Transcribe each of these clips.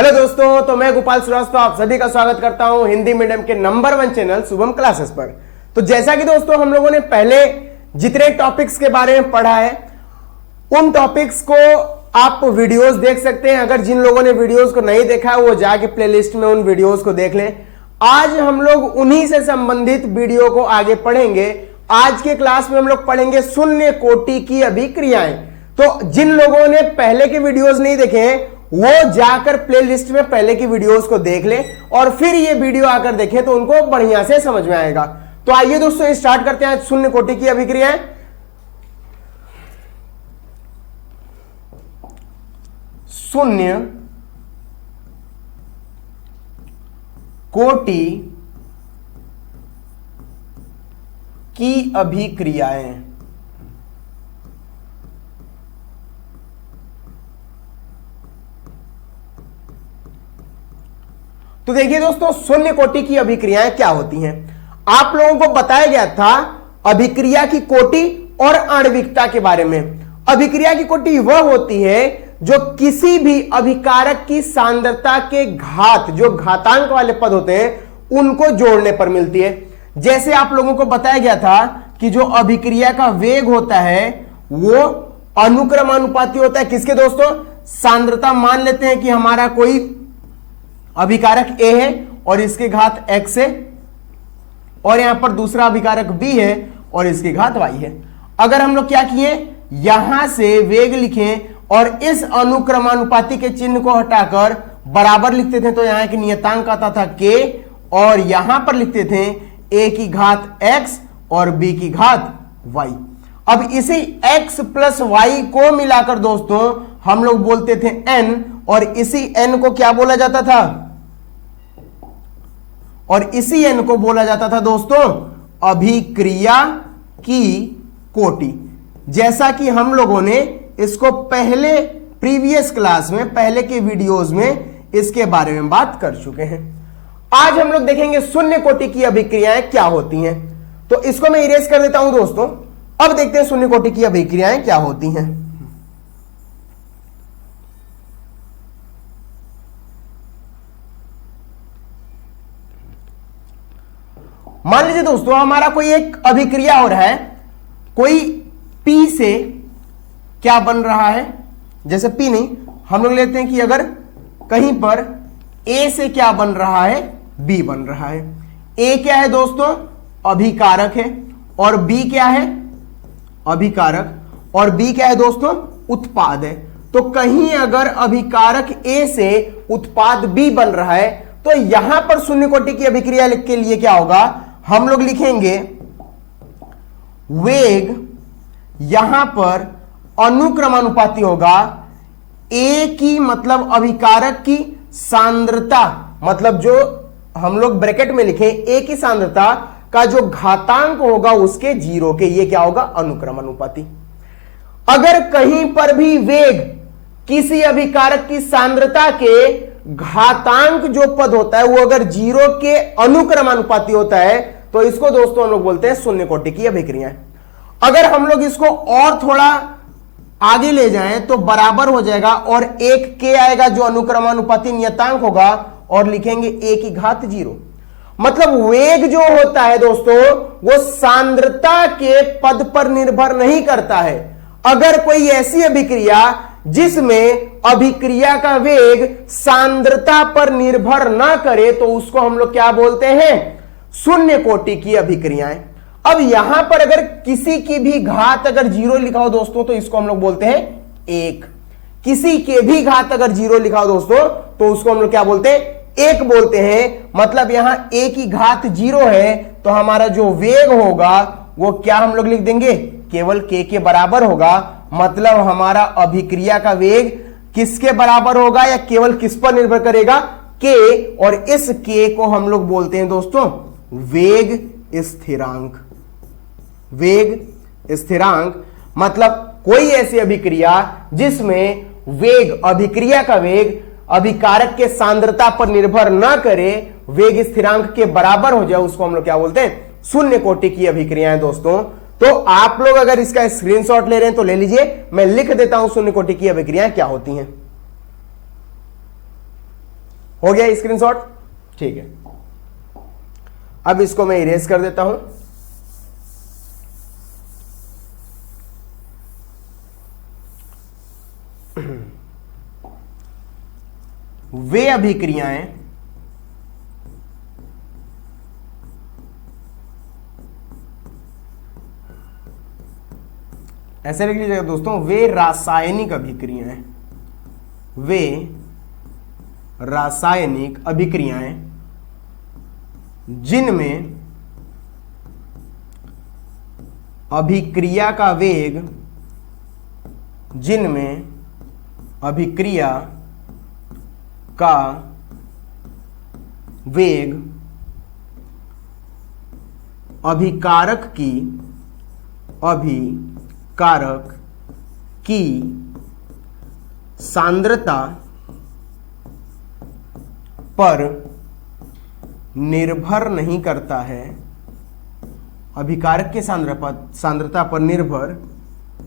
Hello दोस्तों, तो मैं गोपाल श्रीवास्तव आप सभी का स्वागत करता हूं हिंदी मीडियम के नंबर 1 चैनल शुभम क्लासेस पर। तो जैसा कि दोस्तों हम लोगों ने पहले जितने टॉपिक्स के बारे में पढ़ा है उन टॉपिक्स को आप वीडियोस देख सकते हैं। अगर जिन लोगों ने वीडियोस को नहीं देखा है वो जाके प्लेलिस्ट में उन वीडियोस को देख लें। आज हम लोग उन्हीं से संबंधित वीडियो को आगे पढ़ेंगे। आज के क्लास में हम लोग पढ़ेंगे शून्य कोटि की अभिक्रियाएं। तो जिन लोगों ने पहले के वीडियोस नहीं देखे हैं वो जाकर प्लेलिस्ट में पहले की वीडियोस को देख ले और फिर ये वीडियो आकर देखें तो उनको बढ़िया से समझ में आएगा। तो आइए दोस्तों स्टार्ट करते हैं शून्य कोटि की अभिक्रियाएं। शून्य कोटि की अभिक्रियाएं। तो देखिए दोस्तों, शून्य कोटि की अभिक्रियाएं क्या होती हैं। आप लोगों को बताया गया था अभिक्रिया की कोटि और आणविकता के बारे में। अभिक्रिया की कोटि वह होती है जो किसी भी अभिकारक की सांद्रता के घात, जो घातांक वाले पद होते हैं उनको जोड़ने पर मिलती है। जैसे आप लोगों को बताया गया था कि जो अभिक्रिया का वेग होता है वो अनुक्रमानुपाती होता है किसके दोस्तों, सांद्रता। मान लेते हैं कि हमारा कोई अभिकारक A है और इसके घात x है और यहां पर दूसरा अभिकारक B है और इसकी घात y है। अगर हम लोग क्या किए, यहां से वेग लिखें और इस अनुक्रमानुपाती के चिन्ह को हटाकर बराबर लिखते थे तो यहां एक नियतांक आता था k और यहां पर लिखते थे a की घात x और b की घात y। अब इसी x प्लस y को मिलाकर दोस्तों हम लोग बोलते थे n और इसी n को क्या बोला जाता था, और इसी n को बोला जाता था दोस्तों अभिक्रिया की कोटि। जैसा कि हम लोगों ने इसको पहले प्रीवियस क्लास में, पहले के वीडियोस में इसके बारे में बात कर चुके हैं। आज हम लोग देखेंगे शून्य कोटि की अभिक्रियाएं क्या होती हैं। तो इसको मैं इरेज कर देता हूं दोस्तों। अब देखते हैं शून्य कोटि की अभिक्रियाएं क्या होती हैं। मान लीजिए दोस्तों हमारा कोई एक अभिक्रिया हो रहा है, कोई P से क्या बन रहा है, जैसे P नहीं, हम लोग लेते हैं कि अगर कहीं पर A से क्या बन रहा है, B बन रहा है। A क्या है दोस्तों, अभिकारक है और B क्या है, अभिकारक, और B क्या है दोस्तों, उत्पाद है। तो कहीं अगर अभिकारक A से उत्पाद B बन रहा है तो यहां पर शून्य कोटि की अभिक्रिया के लिए क्या होगा, हम लोग लिखेंगे वेग यहां पर अनुक्रमानुपाती होगा A की, मतलब अभिकारक की सांद्रता, मतलब जो हम लोग ब्रैकेट में लिखें A की सांद्रता का जो घातांक होगा उसके 0 के, ये क्या होगा, अनुक्रमानुपाती। अगर कहीं पर भी वेग किसी अभिकारक की सांद्रता के घातांक जो पद होता है वो अगर 0 के अनुक्रमानुपाती होता है तो इसको दोस्तों हम लोग बोलते हैं शून्य कोटि की अभिक्रियाएं। अगर हम लोग इसको और थोड़ा आगे ले जाएं तो बराबर हो जाएगा और एक k आएगा जो अनुक्रमानुपाती नियतांक होगा और लिखेंगे a की घात 0। मतलब वेग जो होता है दोस्तों वो सांद्रता के पद पर निर्भर नहीं करता है। अगर कोई ऐसी अभिक्रिया जिसमें अभिक्रिया का वेग सांद्रता पर निर्भर ना करे तो उसको हम लोग क्या बोलते हैं, शून्य कोटि की अभिक्रियाएं। अब यहां पर अगर किसी की भी घात अगर 0 लिखा हो दोस्तों तो इसको हम लोग बोलते हैं 1। किसी के भी घात अगर 0 लिखा हो दोस्तों तो उसको हम लोग क्या बोलते हैं, 1 बोलते हैं। मतलब यहां a की घात 0 है तो हमारा जो वेग होगा वो क्या हम लोग लिख देंगे, केवल k के बराबर होगा। मतलब हमारा अभिक्रिया का वेग किसके बराबर होगा या केवल किस पर निर्भर करेगा, k, और इस k को हम लोग बोलते हैं दोस्तों वेग स्थिरांक। वेग स्थिरांक मतलब कोई ऐसी अभिक्रिया जिसमें वेग, अभिक्रिया का वेग अभिकारक के सांद्रता पर निर्भर ना करे, वेग स्थिरांक के बराबर हो जाए, उसको हम लोग क्या बोलते हैं, शून्य कोटि की अभिक्रियाएं दोस्तों। तो आप लोग अगर इसका स्क्रीनशॉट ले रहे हैं तो ले लीजिए, मैं लिख देता हूं शून्य कोटि की अभिक्रियाएं क्या होती हैं। हो गया स्क्रीनशॉट? ठीक है, अब इसको मैं इरेज कर देता हूं। वे अभिक्रियाएं ऐसे लिख लीजिएगा दोस्तों, वे रासायनिक अभिक्रियाएं, वे रासायनिक अभिक्रियाएं जिनमें अभिक्रिया का वेग, जिनमें अभिक्रिया का वेग अभिकारक की सांद्रता पर निर्भर नहीं करता है, अभिकारक की सांद्रता पर निर्भर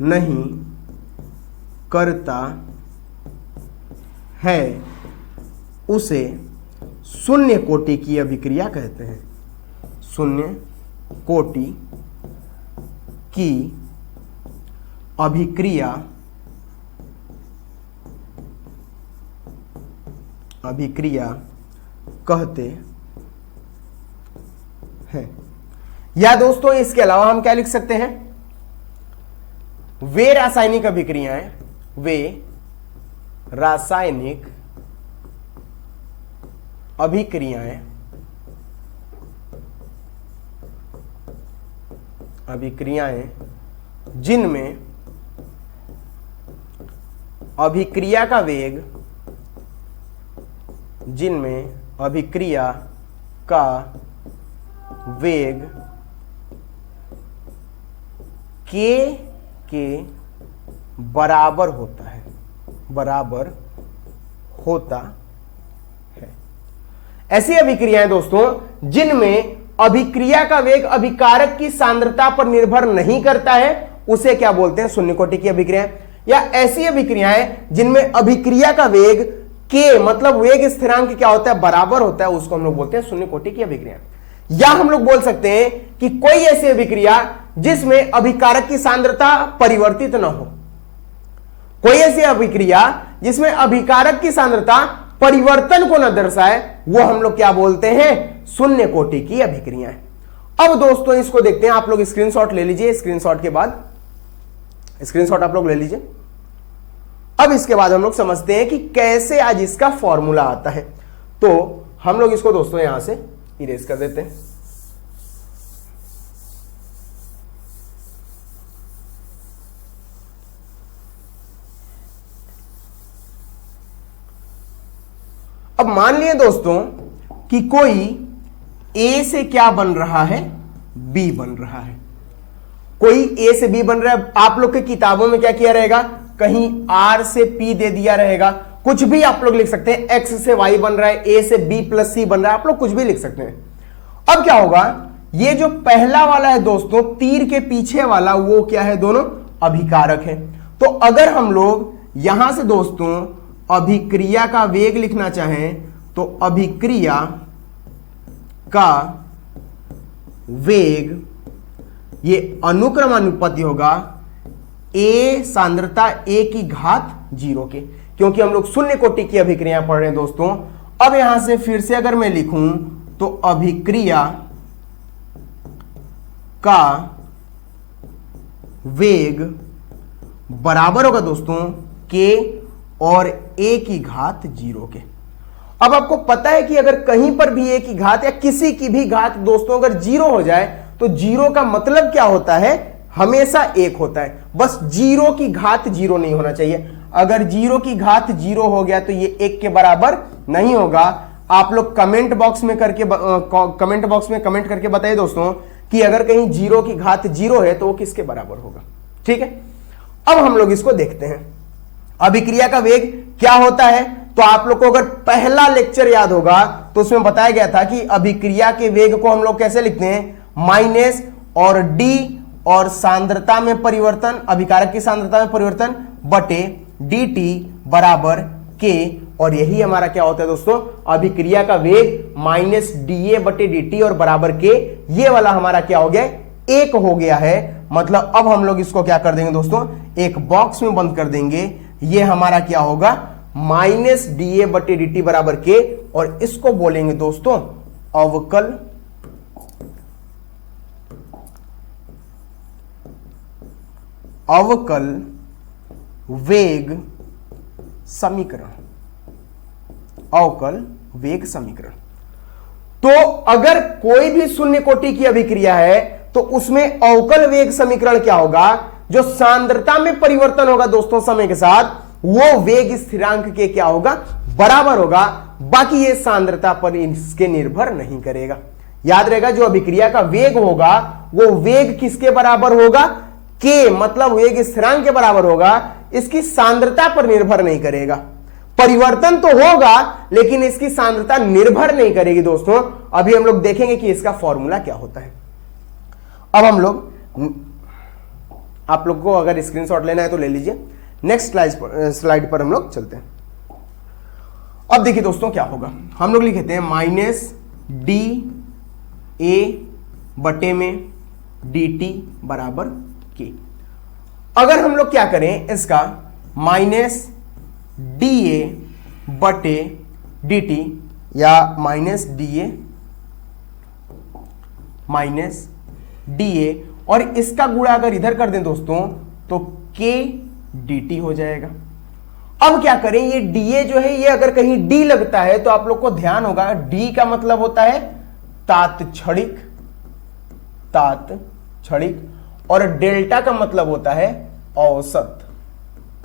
नहीं करता है, उसे शून्य कोटि की अभिक्रिया कहते हैं। शून्य कोटि की अभिक्रिया कहते हैं। या दोस्तों इसके अलावा हम क्या लिख सकते हैं, वे रासायनिक अभिक्रियाएं, वे रासायनिक अभिक्रियाएं जिनमें अभिक्रिया का वेग, जिनमें अभिक्रिया का वेग के बराबर होता है, ऐसी अभिक्रियाएं दोस्तों जिनमें अभिक्रिया का वेग अभिकारक की सांद्रता पर निर्भर नहीं करता है, उसे क्या बोलते हैं, शून्य कोटि की अभिक्रियाएं। या ऐसी अभिक्रियाएं जिनमें अभिक्रिया का वेग के मतलब वेग स्थिरांक क्या होता है, बराबर होता है, उसको हम लोग बोलते हैं शून्य कोटि की अभिक्रिया। या हम लोग बोल सकते हैं कि कोई ऐसी अभिक्रिया जिसमें अभिकारक की सांद्रता परिवर्तित न हो, कोई ऐसी अभिक्रिया जिसमें अभिकारक की सांद्रता परिवर्तन को न दर्शाए, वो हम लोग क्या बोलते हैं, शून्य कोटि की अभिक्रियाएं। अब दोस्तों इसको देखते हैं, आप लोग स्क्रीनशॉट ले लीजिए, स्क्रीनशॉट के बाद स्क्रीनशॉट आप लोग ले लीजिए। अब इसके बाद हम लोग समझते हैं कि कैसे आज इसका फॉर्मूला आता है। तो हम लोग इसको दोस्तों यहां से इरेज कर देते हैं। अब मान लिए दोस्तों कि कोई ए से क्या बन रहा है, बी बन रहा है, कोई ए से बी बन रहा है। आप लोग के किताबों में क्या किया रहेगा, कहीं आर से पी दे दिया रहेगा, कुछ भी आप लोग लिख सकते हैं, एक्स से वाई बन रहा है, ए से बी प्लस सी बन रहा है, आप लोग कुछ भी लिख सकते हैं। अब क्या होगा, ये जो पहला वाला है दोस्तों, तीर के पीछे वाला, वो क्या है, दोनों अभिकारक है। तो अगर हम लोग यहां से दोस्तों अभिक्रिया का वेग लिखना चाहें तो अभिक्रिया का वेग ये अनुक्रमानुपाती होगा ए सांद्रता ए की घात 0 के, क्योंकि हम लोग शून्य कोटि की अभिक्रिया पढ़ रहे हैं दोस्तों। अब यहां से फिर से अगर मैं लिखूं तो अभिक्रिया का वेग बराबर होगा दोस्तों के और ए की घात 0 के। अब आपको पता है कि अगर कहीं पर भी ए की घात या किसी की भी घात दोस्तों अगर 0 हो जाए तो 0 का मतलब क्या होता है, हमेशा 1 होता है। बस 0 की घात 0 नहीं होना चाहिए। अगर 0 की घात 0 हो गया तो ये 1 के बराबर नहीं होगा। आप लोग कमेंट बॉक्स में कमेंट करके बताइए दोस्तों कि अगर कहीं 0 की घात 0 है तो वो किसके बराबर होगा। ठीक है, अब हम लोग इसको देखते हैं अभिक्रिया का वेग क्या होता है। तो आप लोग को अगर पहला लेक्चर याद होगा तो उसमें बताया गया था कि अभिक्रिया के वेग को हम लोग कैसे लिखते हैं, माइनस और डी और सांद्रता में परिवर्तन, अभिकारक की सांद्रता में परिवर्तन बटे dt बराबर के और यही हमारा क्या होता है दोस्तों, अभिक्रिया का वेग माइनस dA/dt और बराबर के, ये वाला हमारा क्या हो गया, 1 हो गया है। मतलब अब हम लोग इसको क्या कर देंगे दोस्तों, एक बॉक्स में बंद कर देंगे। ये हमारा क्या होगा, माइनस dA/dt बराबर के, और इसको बोलेंगे दोस्तों अवकल वेग समीकरण, अवकल वेग समीकरण। तो अगर कोई भी शून्य कोटि की अभिक्रिया है तो उसमें अवकल वेग समीकरण क्या होगा, जो सांद्रता में परिवर्तन होगा दोस्तों समय के साथ, वो वेग स्थिरांक के क्या होगा, बराबर होगा। बाकी ये सांद्रता पर इसके निर्भर नहीं करेगा। याद रहेगा, जो अभिक्रिया का वेग होगा वो वेग किसके बराबर होगा, के, मतलब वेग स्थिरांक के बराबर होगा, इसकी सांद्रता पर निर्भर नहीं करेगा। परिवर्तन तो होगा लेकिन इसकी सांद्रता निर्भर नहीं करेगी दोस्तों। अभी हम लोग देखेंगे कि इसका फॉर्मूला क्या होता है। अब हम लोग, आप लोग को अगर स्क्रीनशॉट लेना है तो ले लीजिए। नेक्स्ट स्लाइड पर हम लोग चलते हैं। अब देखिए दोस्तों क्या होगा, हम लोग लिखते हैं माइनस dA/dt बराबर के। अगर हम लोग क्या करें, इसका माइनस dA/dt या माइनस dA और इसका गुणा अगर इधर कर दें दोस्तों तो k dt हो जाएगा। अब क्या करें, ये dA जो है, ये अगर कहीं d लगता है तो आप लोग को ध्यान होगा, d का मतलब होता है तात्क्षणिक, और डेल्टा का मतलब होता है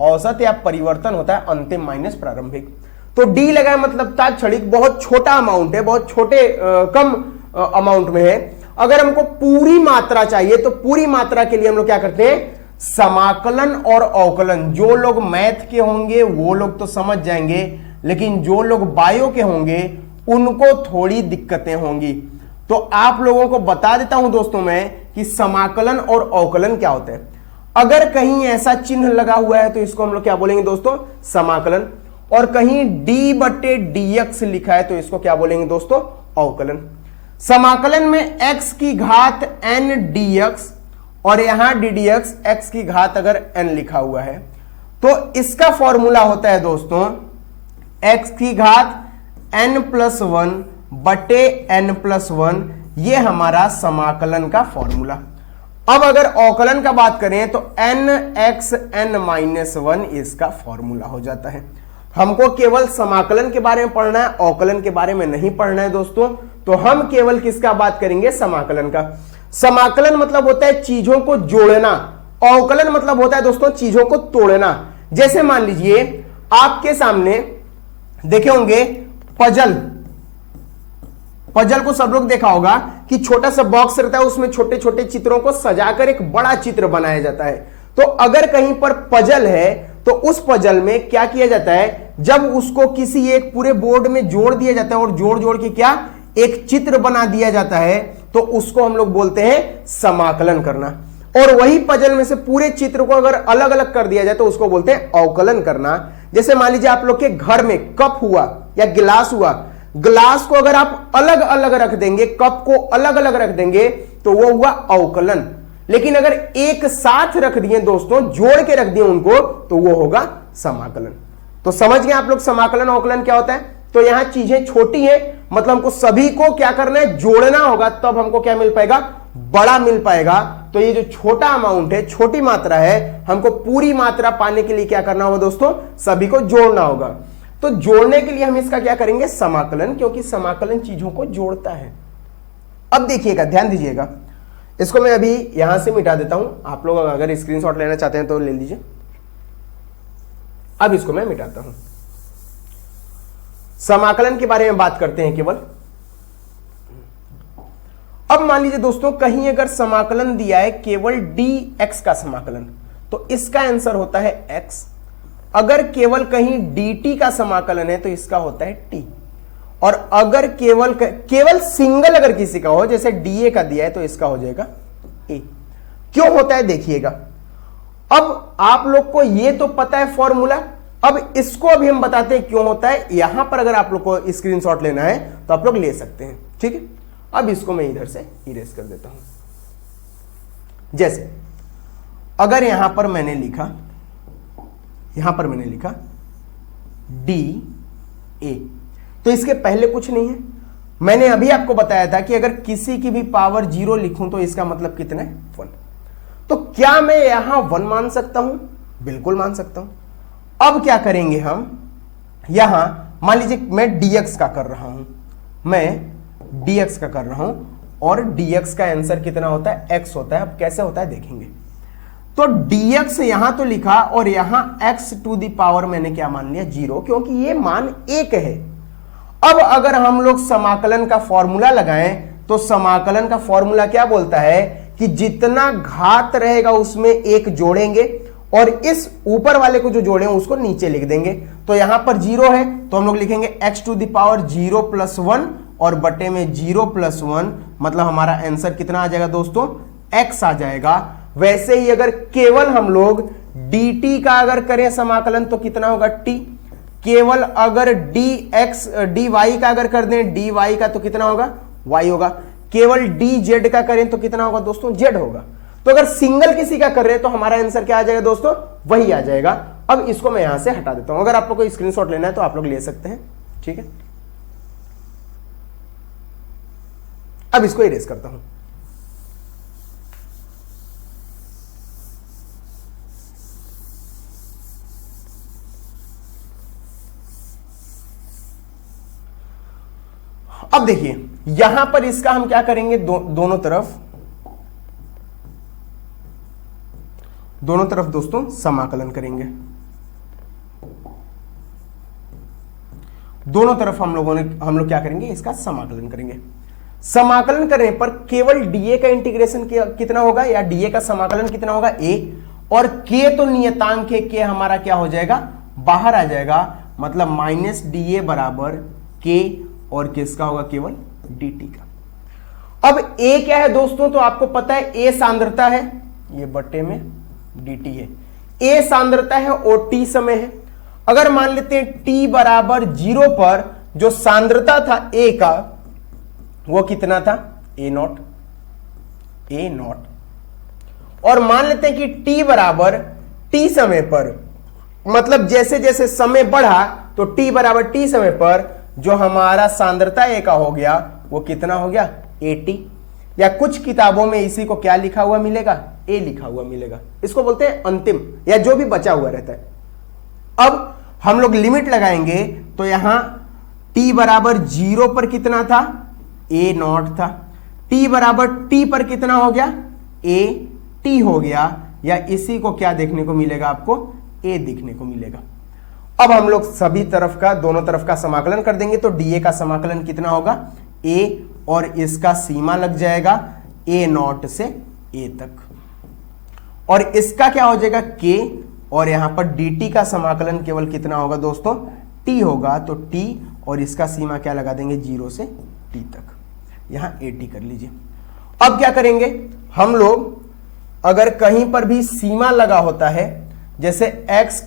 औसत या परिवर्तन होता है अंतिम माइनस प्रारंभिक। तो डी लगा है मतलब तात्क्षणिक, बहुत छोटा अमाउंट है, बहुत छोटे कम अमाउंट में है। अगर हमको पूरी मात्रा चाहिए तो पूरी मात्रा के लिए हम लोग क्या करते हैं, समाकलन और अवकलन। जो लोग मैथ के होंगे वो लोग तो समझ जाएंगे, लेकिन जो लोग बायो के होंगे उनको थोड़ी दिक्कतें होंगी। तो आप लोगों को बता देता हूं दोस्तों मैं कि समाकलन और अवकलन क्या होते हैं। अगर कहीं ऐसा चिन्ह लगा हुआ है तो इसको हम लोग क्या बोलेंगे दोस्तों, समाकलन, और कहीं d/dx लिखा है तो इसको क्या बोलेंगे दोस्तों, अवकलन। समाकलन में x की घात n dx और यहां ddx x की घात अगर n लिखा हुआ है तो इसका फॉर्मूला होता है दोस्तों x की घात n+1 बटे n+1, ये हमारा समाकलन का फॉर्मूला। अब अगर अवकलन का बात करें तो nxn-1 इसका फॉर्मूला हो जाता है। हमको केवल समाकलन के बारे में पढ़ना है, अवकलन के बारे में नहीं पढ़ना है दोस्तों। तो हम केवल किसका बात करेंगे, समाकलन का। समाकलन मतलब होता है चीजों को जोड़ना, अवकलन मतलब होता है दोस्तों चीजों को तोड़ना। जैसे मान लीजिए आपके सामने देखे होंगे पजल को सब लोग देखा होगा कि छोटा सा बॉक्स रहता है, उसमें छोटे छोटे चित्रों को सजाकर एक बड़ा चित्र बनाया जाता है। तो अगर कहीं पर पजल है तो उस पजल में क्या किया जाता है, जब उसको किसी एक पूरे बोर्ड में जोड़ दिया जाता है और जोड़ जोड़ के क्या एक चित्र बना दिया जाता है, तो उसको हम लोग बोलते हैं समाकलन करना। और वही पजल में से पूरे चित्र को अगर अलग अलग कर दिया जाए तो उसको बोलते हैं अवकलन करना। जैसे मान लीजिए आप लोग के घर में कप हुआ या गिलास हुआ, ग्लास को अगर आप अलग अलग रख देंगे, कप को अलग अलग रख देंगे तो वो हुआ अवकलन। लेकिन अगर एक साथ रख दिए दोस्तों, जोड़ के रख दिए उनको, तो वो होगा समाकलन। तो समझ गए आप लोग समाकलन अवकलन क्या होता है। तो यहां चीजें छोटी है, मतलब हमको सभी को क्या करना है, जोड़ना होगा, तब हमको क्या मिल पाएगा, बड़ा मिल पाएगा। तो ये जो छोटा अमाउंट है, छोटी मात्रा है, हमको पूरी मात्रा पाने के लिए क्या करना होगा दोस्तों, सभी को जोड़ना होगा। तो जोड़ने के लिए हम इसका क्या करेंगे, समाकलन, क्योंकि समाकलन चीजों को जोड़ता है। अब देखिएगा, ध्यान दीजिएगा, इसको मैं अभी यहां से मिटा देता हूं। आप लोग अगर स्क्रीनशॉट लेना चाहते हैं तो ले लीजिए। अब इसको मैं मिटाता हूं। समाकलन के बारे में बात करते हैं केवल। अब मान लीजिए दोस्तों कहीं अगर समाकलन दिया है केवल dx का समाकलन, तो इसका आंसर होता है x। अगर केवल कहीं dt का समाकलन है तो इसका होता है t। और अगर केवल सिंगल अगर किसी का हो, जैसे dA का दिया है, तो इसका हो जाएगा a। क्यों होता है देखिएगा। अब आप लोग को यह तो पता है फॉर्मूला अब इसको अभी हम बताते हैं क्यों होता है। यहां पर अगर आप लोग को स्क्रीनशॉट लेना है तो आप लोग ले सकते हैं, ठीक है। अब इसको मैं इधर से इरेज कर देता हूं। जैसे अगर यहां पर मैंने लिखा डी ए, तो इसके पहले कुछ नहीं है। मैंने अभी आपको बताया था कि अगर किसी की भी पावर 0 लिखूं तो इसका मतलब कितना है, 1। तो क्या मैं यहां 1 मान सकता हूं? बिल्कुल मान सकता हूं। अब क्या करेंगे हम, यहां मान लीजिए मैं dx का कर रहा हूं, और dx का आंसर कितना होता है, x होता है। अब कैसे होता है देखेंगे। तो dx यहां तो लिखा और यहां x टू द पावर मैंने क्या मान लिया, 0, क्योंकि ये मान 1 है। अब अगर हम लोग समाकलन का फॉर्मूला लगाएं तो समाकलन का फॉर्मूला क्या बोलता है कि जितना घात रहेगा उसमें 1 जोड़ेंगे और इस ऊपर वाले को जो जोड़े उसको नीचे लिख देंगे। तो यहां पर 0 है तो हम लोग लिखेंगे x टू द पावर 0 + 1 और बटे में 0 + 1, मतलब हमारा आंसर कितना आ जाएगा दोस्तों, x आ जाएगा। वैसे ही अगर केवल हम लोग dt का अगर करें समाकलन तो कितना होगा, t। केवल अगर dy का अगर कर दें dy का तो कितना होगा, y होगा। केवल dz का करें तो कितना होगा दोस्तों, z होगा। तो अगर सिंगल किसी का कर रहे हैं तो हमारा आंसर क्या आ जाएगा दोस्तों, वही आ जाएगा। अब इसको मैं यहां से हटा देता हूं। अगर आप लोग को स्क्रीनशॉट लेना है तो आप लोग ले सकते हैं, ठीक है। अब इसको इरेज करता हूं। अब देखिए यहां पर इसका हम क्या करेंगे, दोनों तरफ दोस्तों समाकलन करेंगे। दोनों तरफ हम लोग क्या करेंगे, इसका समाकलन करेंगे। समाकलन करने पर केवल डीए का इंटीग्रेशन कितना होगा, या डीए का समाकलन कितना होगा, ए, और के तो नियतांक है, के हमारा क्या हो जाएगा, बाहर आ जाएगा। मतलब माइनस डीए बराबर के, और किसका होगा, केवल dt का। अब a क्या है दोस्तों, तो आपको पता है a सांद्रता है, ये बटे में dt है। a सांद्रता है और t समय है। अगर मान लेते हैं t बराबर 0 पर जो सांद्रता था a का वो कितना था, a0, और मान लेते हैं कि t बराबर t समय पर, मतलब जैसे जैसे समय बढ़ा तो t बराबर t समय पर जो हमारा सांद्रता A का हो गया वो कितना हो गया, AT। या कुछ किताबों में इसी को क्या लिखा हुआ मिलेगा, A लिखा हुआ मिलेगा। इसको बोलते हैं अंतिम, या जो भी बचा हुआ रहता है। अब हम लोग लिमिट लगाएंगे तो यहां t बराबर 0 पर कितना था, A0 था। t बराबर t पर कितना हो गया, AT हो गया। या इसी को क्या देखने को मिलेगा आपको, A दिखने को मिलेगा। अब हम लोग सभी तरफ का, दोनों तरफ का समाकलन कर देंगे तो डीए का समाकलन कितना होगा, a, और इसका सीमा लग जाएगा A0 से a तक, और इसका क्या हो जाएगा k, और यहां पर dt का समाकलन केवल कितना होगा दोस्तों, t होगा। तो t और इसका सीमा क्या लगा देंगे, 0 से t तक। यहां at कर लीजिए। अब क्या करेंगे हम लोग, अगर कहीं पर भी सीमा लगा होता है, जैसे x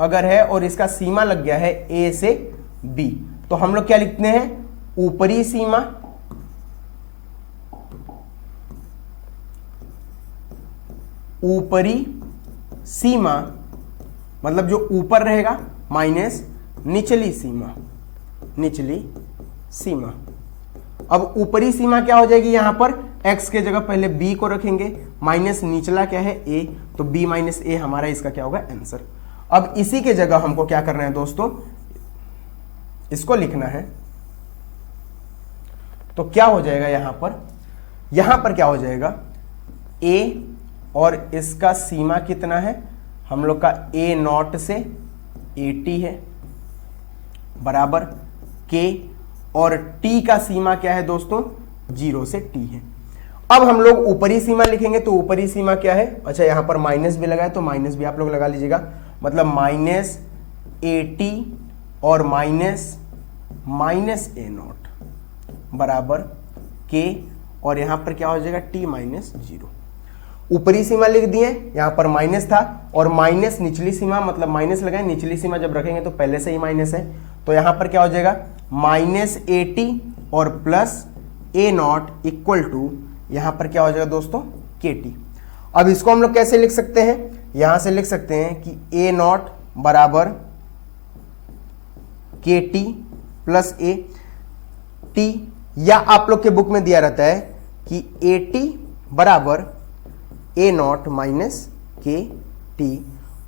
अगर है और इसका सीमा लग गया है a से b, तो हम लोग क्या लिखते हैं, ऊपरी सीमा मतलब जो ऊपर रहेगा माइनस निचली सीमा। अब ऊपरी सीमा क्या हो जाएगी, यहां पर x के जगह पहले b को रखेंगे, माइनस निचला क्या है a, तो b माइनस a हमारा इसका क्या होगा, आंसर। अब इसी के जगह हमको क्या करना है दोस्तों, इसको लिखना है। तो क्या हो जाएगा यहां पर क्या हो जाएगा, a, और इसका सीमा कितना है हम लोग का, A0 से AT है, बराबर k, और t का सीमा क्या है दोस्तों, 0 से t है। अब हम लोग ऊपरी सीमा लिखेंगे तो ऊपरी सीमा क्या है, अच्छा यहां पर माइनस भी लगाए तो माइनस भी आप लोग लगा लीजिएगा। मतलब माइनस AT और माइनस A0 बराबर k, और यहां पर क्या हो जाएगा, t माइनस 0। ऊपरी सीमा लिख दिए, यहां पर माइनस था और माइनस निचली सीमा, मतलब माइनस लगाए, निचली सीमा जब रखेंगे तो पहले से ही माइनस है, तो यहां पर क्या हो जाएगा -80 और प्लस A0 इक्वल टू यहां पर क्या हो जाएगा दोस्तों KT। अब इसको हम लोग कैसे लिख सकते हैं, यहां से लिख सकते हैं कि A0 बराबर KT प्लस AT, या आप लोग के बुक में दिया रहता है कि AT बराबर A0 माइनस KT,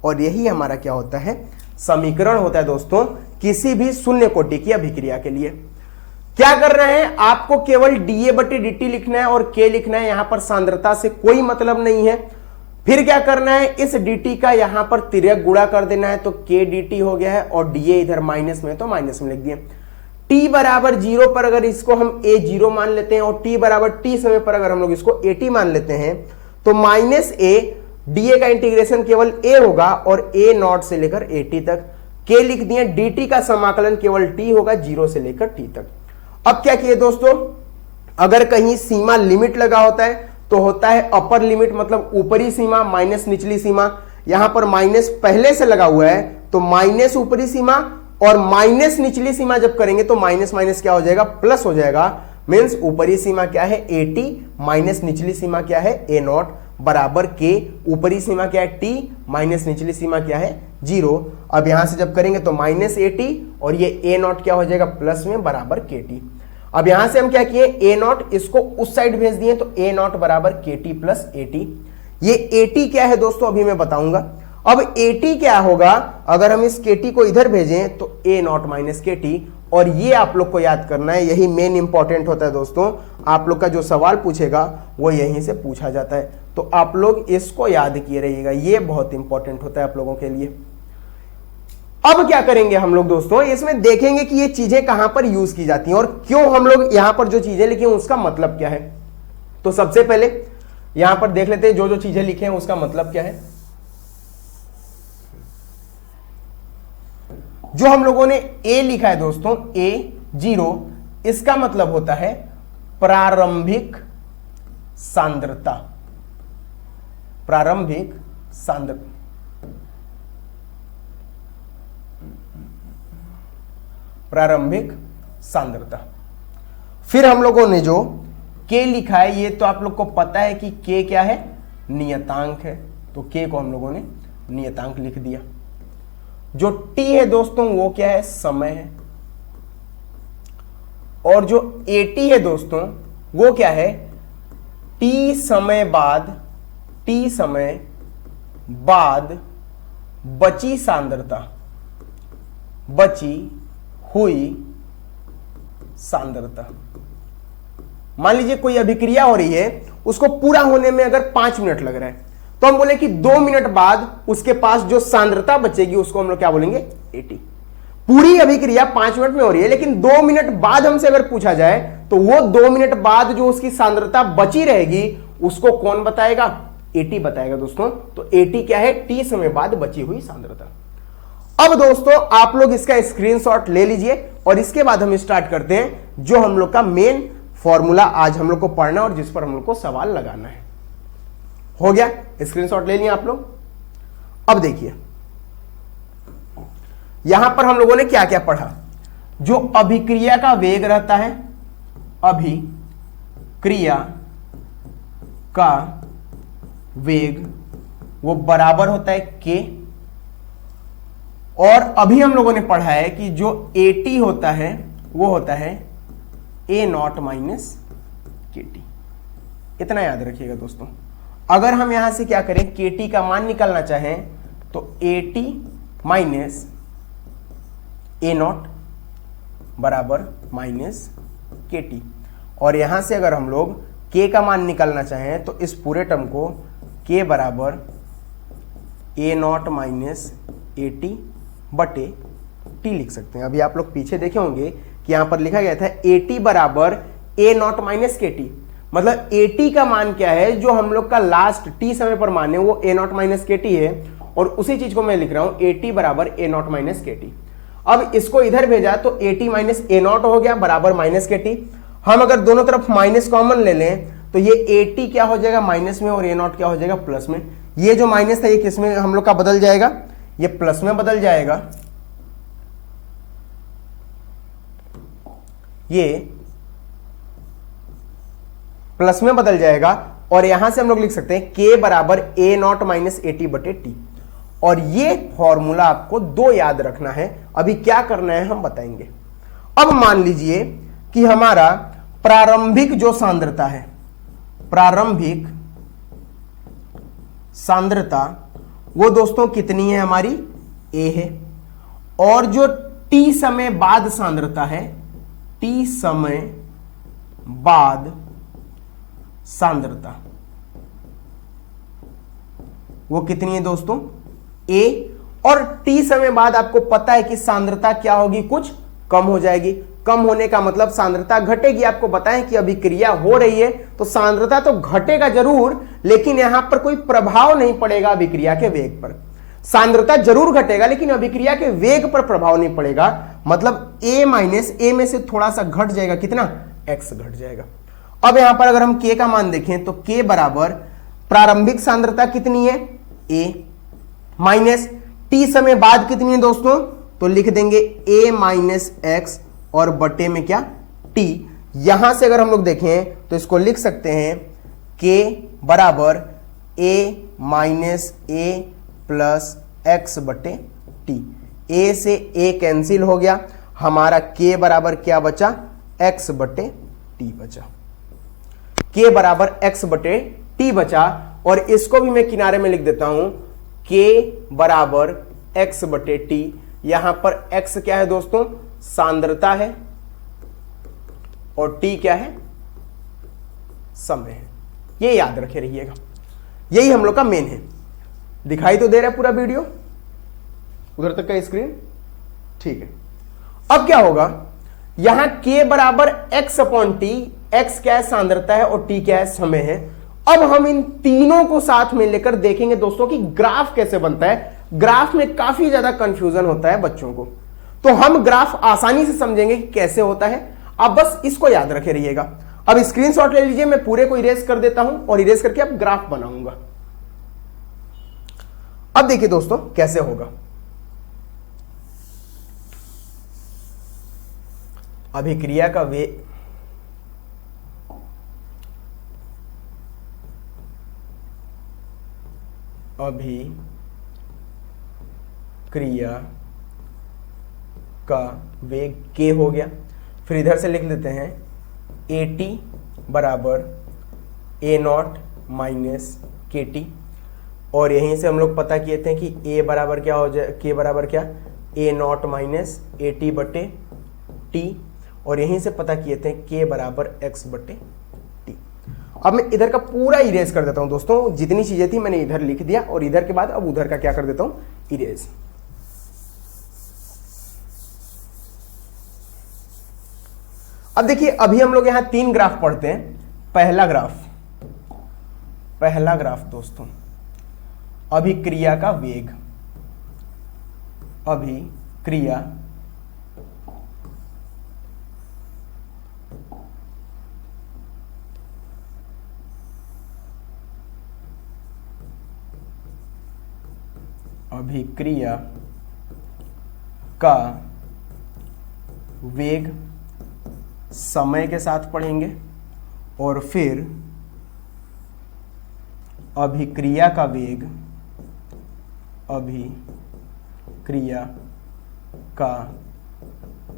और यही हमारा क्या होता है समीकरण होता है दोस्तों किसी भी शून्य कोटि की अभिक्रिया के लिए। क्या कर रहे हैं, आपको केवल dA/dt लिखना है और K लिखना है, यहां पर सांद्रता से कोई मतलब नहीं है। फिर क्या करना है, इस dt का यहां पर तिर्यक गुणा कर देना है, तो K dt हो गया है, और dA इधर माइनस में तो माइनस में लिख दिए। t बराबर 0 पर अगर इसको हम A0 मान लेते हैं और t बराबर t समय पर अगर हम लोग इसको AT मान लेते हैं, तो -A dA का इंटीग्रेशन केवल A होगा और A0 से लेकर AT तक। K लिख दिए, dt का समाकलन केवल t होगा 0 से लेकर t तक। अब क्या किए दोस्तों, अगर कहीं सीमा लिमिट लगा होता है तो होता है अपर लिमिट, मतलब ऊपरी सीमा माइनस निचली सीमा। यहां पर माइनस पहले से लगा हुआ है तो माइनस ऊपरी सीमा, और माइनस निचली सीमा जब करेंगे तो माइनस माइनस क्या हो जाएगा प्लस हो जाएगा। मींस ऊपरी सीमा क्या है AT माइनस निचली सीमा क्या है A0 बराबर K, ऊपरी सीमा क्या है T माइनस निचली सीमा क्या है 0। अब यहां से जब करेंगे तो -AT और ये A0 क्या हो जाएगा प्लस में बराबर KT। अब यहां से हम क्या किए, A0 इसको उस साइड भेज दिए, तो A0 बराबर KT प्लस AT। ये AT क्या है दोस्तों अभी मैं बताऊंगा। अब AT क्या होगा, अगर हम इस KT को इधर भेजें तो A0 माइनस KT, और ये आप लोग को याद करना है, यही मेन इंपॉर्टेंट होता है दोस्तों। आप लोग का जो सवाल पूछेगा वो यहीं से पूछा जाता है, तो आप लोग इसको याद किए रहिएगा, ये बहुत इंपॉर्टेंट होता है आप लोगों के लिए। अब क्या करेंगे हम लोग दोस्तों, इसमें देखेंगे कि ये चीजें कहां पर यूज की जाती हैं और क्यों हम लोग यहां पर जो चीजें लिखी हैं उसका मतलब क्या है। तो सबसे पहले यहां पर देख लेते हैं जो जो चीजें लिखे हैं उसका मतलब क्या है। जो हम लोगों ने A लिखा है दोस्तों A0, इसका मतलब होता है प्रारंभिक सांद्रता। प्रारंभिक सांद्रता, प्रारंभिक सांद्रता। फिर हम लोगों ने जो K लिखा है, ये तो आप लोग को पता है कि K क्या है नियतांक है, तो K को हम लोगों ने नियतांक लिख दिया। जो T है दोस्तों वो क्या है समय है, और जो AT है दोस्तों वो क्या है T समय बाद बची सांद्रता, बची हुई सांद्रता। मान लीजिए कोई अभिक्रिया हो रही है, उसको पूरा होने में अगर 5 मिनट लग रहा है, तो हम बोले कि 2 मिनट बाद उसके पास जो सांद्रता बचेगी उसको हम लोग क्या बोलेंगे AT। पूरी अभिक्रिया 5 मिनट में हो रही है, लेकिन 2 मिनट बाद हमसे अगर पूछा जाए तो वो 2 मिनट बाद जो उसकी सांद्रता बची रहेगी उसको कौन बताएगा, AT बताएगा दोस्तों। तो AT क्या है T समय बाद बची हुई सांद्रता। अब दोस्तों आप लोग इसका स्क्रीनशॉट ले लीजिए और इसके बाद हम स्टार्ट करते हैं जो हम लोग का मेन फॉर्मूला आज हम लोग को पढ़ना और जिस पर हम लोग को सवाल लगाना है। हो गया, स्क्रीनशॉट ले लिया आप लोग। अब देखिए यहां पर हम लोगों ने क्या क्या पढ़ा। जो अभिक्रिया का वेग रहता है, अभिक्रिया का वेग वो बराबर होता है K, और अभी हम लोगों ने पढ़ा है कि जो AT होता है वो होता है A0 माइनस KT। इतना याद रखिएगा दोस्तों। अगर हम यहां से क्या करें, KT का मान निकालना चाहें तो AT माइनस A0 बराबर माइनस KT, और यहां से अगर हम लोग K का मान निकालना चाहें तो इस पूरे टर्म को K बराबर A0 माइनस AT बटे T लिख सकते हैं। अभी आप लोग पीछे देखे होंगे कि यहां पर लिखा गया था AT बराबर A0 माइनस KT, मतलब AT का मान क्या है जो हम लोग का लास्ट T समय पर मान है वो A0 माइनस KT है, और उसी चीज को मैं लिख रहा हूं AT बराबर A0 माइनस KT। अब इसको इधर भेजा तो AT माइनस A0 हो गया बराबर माइनस KT। हम अगर दोनों तरफ माइनस कॉमन ले लें तो ये AT क्या हो जाएगा माइनस में और A0 क्या हो जाएगा प्लस में। ये जो माइनस था ये किस में हम लोग का बदल जाएगा, ये प्लस में बदल जाएगा, ये प्लस में बदल जाएगा। और यहां से हम लोग लिख सकते हैं K बराबर A0 माइनस AT बटे T। और ये फॉर्मूला आपको दो याद रखना है, अभी क्या करना है हम बताएंगे। अब मान लीजिए कि हमारा प्रारंभिक जो सांद्रता है, प्रारंभिक सांद्रता वो दोस्तों कितनी है हमारी, A है। और जो T समय बाद सांद्रता है, T समय बाद सांद्रता वो कितनी है दोस्तों, A। और T समय बाद आपको पता है कि सांद्रता क्या होगी, कुछ कम हो जाएगी। कम होने का मतलब सांद्रता घटेगी। आपको बताएं कि अभिक्रिया हो रही है तो सांद्रता तो घटेगा जरूर, लेकिन यहां पर कोई प्रभाव नहीं पड़ेगा अभिक्रिया के वेग पर। सांद्रता जरूर घटेगा लेकिन अभिक्रिया के वेग पर प्रभाव नहीं पड़ेगा। मतलब A माइनस A में से थोड़ा सा घट जाएगा, कितना, X घट जाएगा। अब यहां पर अगर हम K का मान देखें तो K बराबर प्रारंभिक सांद्रता कितनी है, A माइनस T समय बाद कितनी है दोस्तों, तो लिख देंगे A माइनस X और बटे में क्या, T। यहां से अगर हम लोग देखें तो इसको लिख सकते हैं K बराबर A minus A plus X बटे T। A से A कैंसिल हो गया, हमारा K बराबर क्या बचा, X बटे T बचा। K बराबर X बटे T बचा। और इसको भी मैं किनारे में लिख देता हूं, K बराबर X बटे T। यहां पर X क्या है दोस्तों, सांद्रता है, और T क्या है, समय है। ये याद रखे रहिएगा, यही हम लोग का मेन है। दिखाई तो दे रहा है पूरा वीडियो, उधर तक का स्क्रीन, ठीक है। अब क्या होगा, यहां K बराबर X अपॉन T, X क्या है सांद्रता है और T क्या है समय है। अब हम इन तीनों को साथ में लेकर देखेंगे दोस्तों कि ग्राफ कैसे बनता है। ग्राफ में काफी ज्यादा कंफ्यूजन होता है बच्चों को, तो हम ग्राफ आसानी से समझेंगे कि कैसे होता है। आप बस इसको याद रखे रहिएगा। अब स्क्रीनशॉट ले लीजिए, मैं पूरे को इरेज कर देता हूं और इरेज करके अब ग्राफ बनाऊंगा। अब देखिए दोस्तों कैसे होगा। अभिक्रिया का वेग, अभिक्रिया का वेग K हो गया। फिर इधर से लिख लेते हैं AT बराबर A0 माइनस KT। और यहीं से हम लोग पता किए थे कि A बराबर क्या हो जाए, K बराबर क्या, A0 माइनस AT बटे T। और यहीं से पता किए थे K बराबर X बटे T। अब मैं इधर का पूरा इरेज कर देता हूं दोस्तों, जितनी चीजें थी मैंने इधर लिख दिया, और इधर के बाद अब उधर का क्या कर देता हूं, इरेज। अब देखिए अभी हम लोग यहां तीन ग्राफ पढ़ते हैं। पहला ग्राफ दोस्तों अभिक्रिया का वेग, अभिक्रिया का वेग समय के साथ पढ़ेंगे, और फिर अभिक्रिया का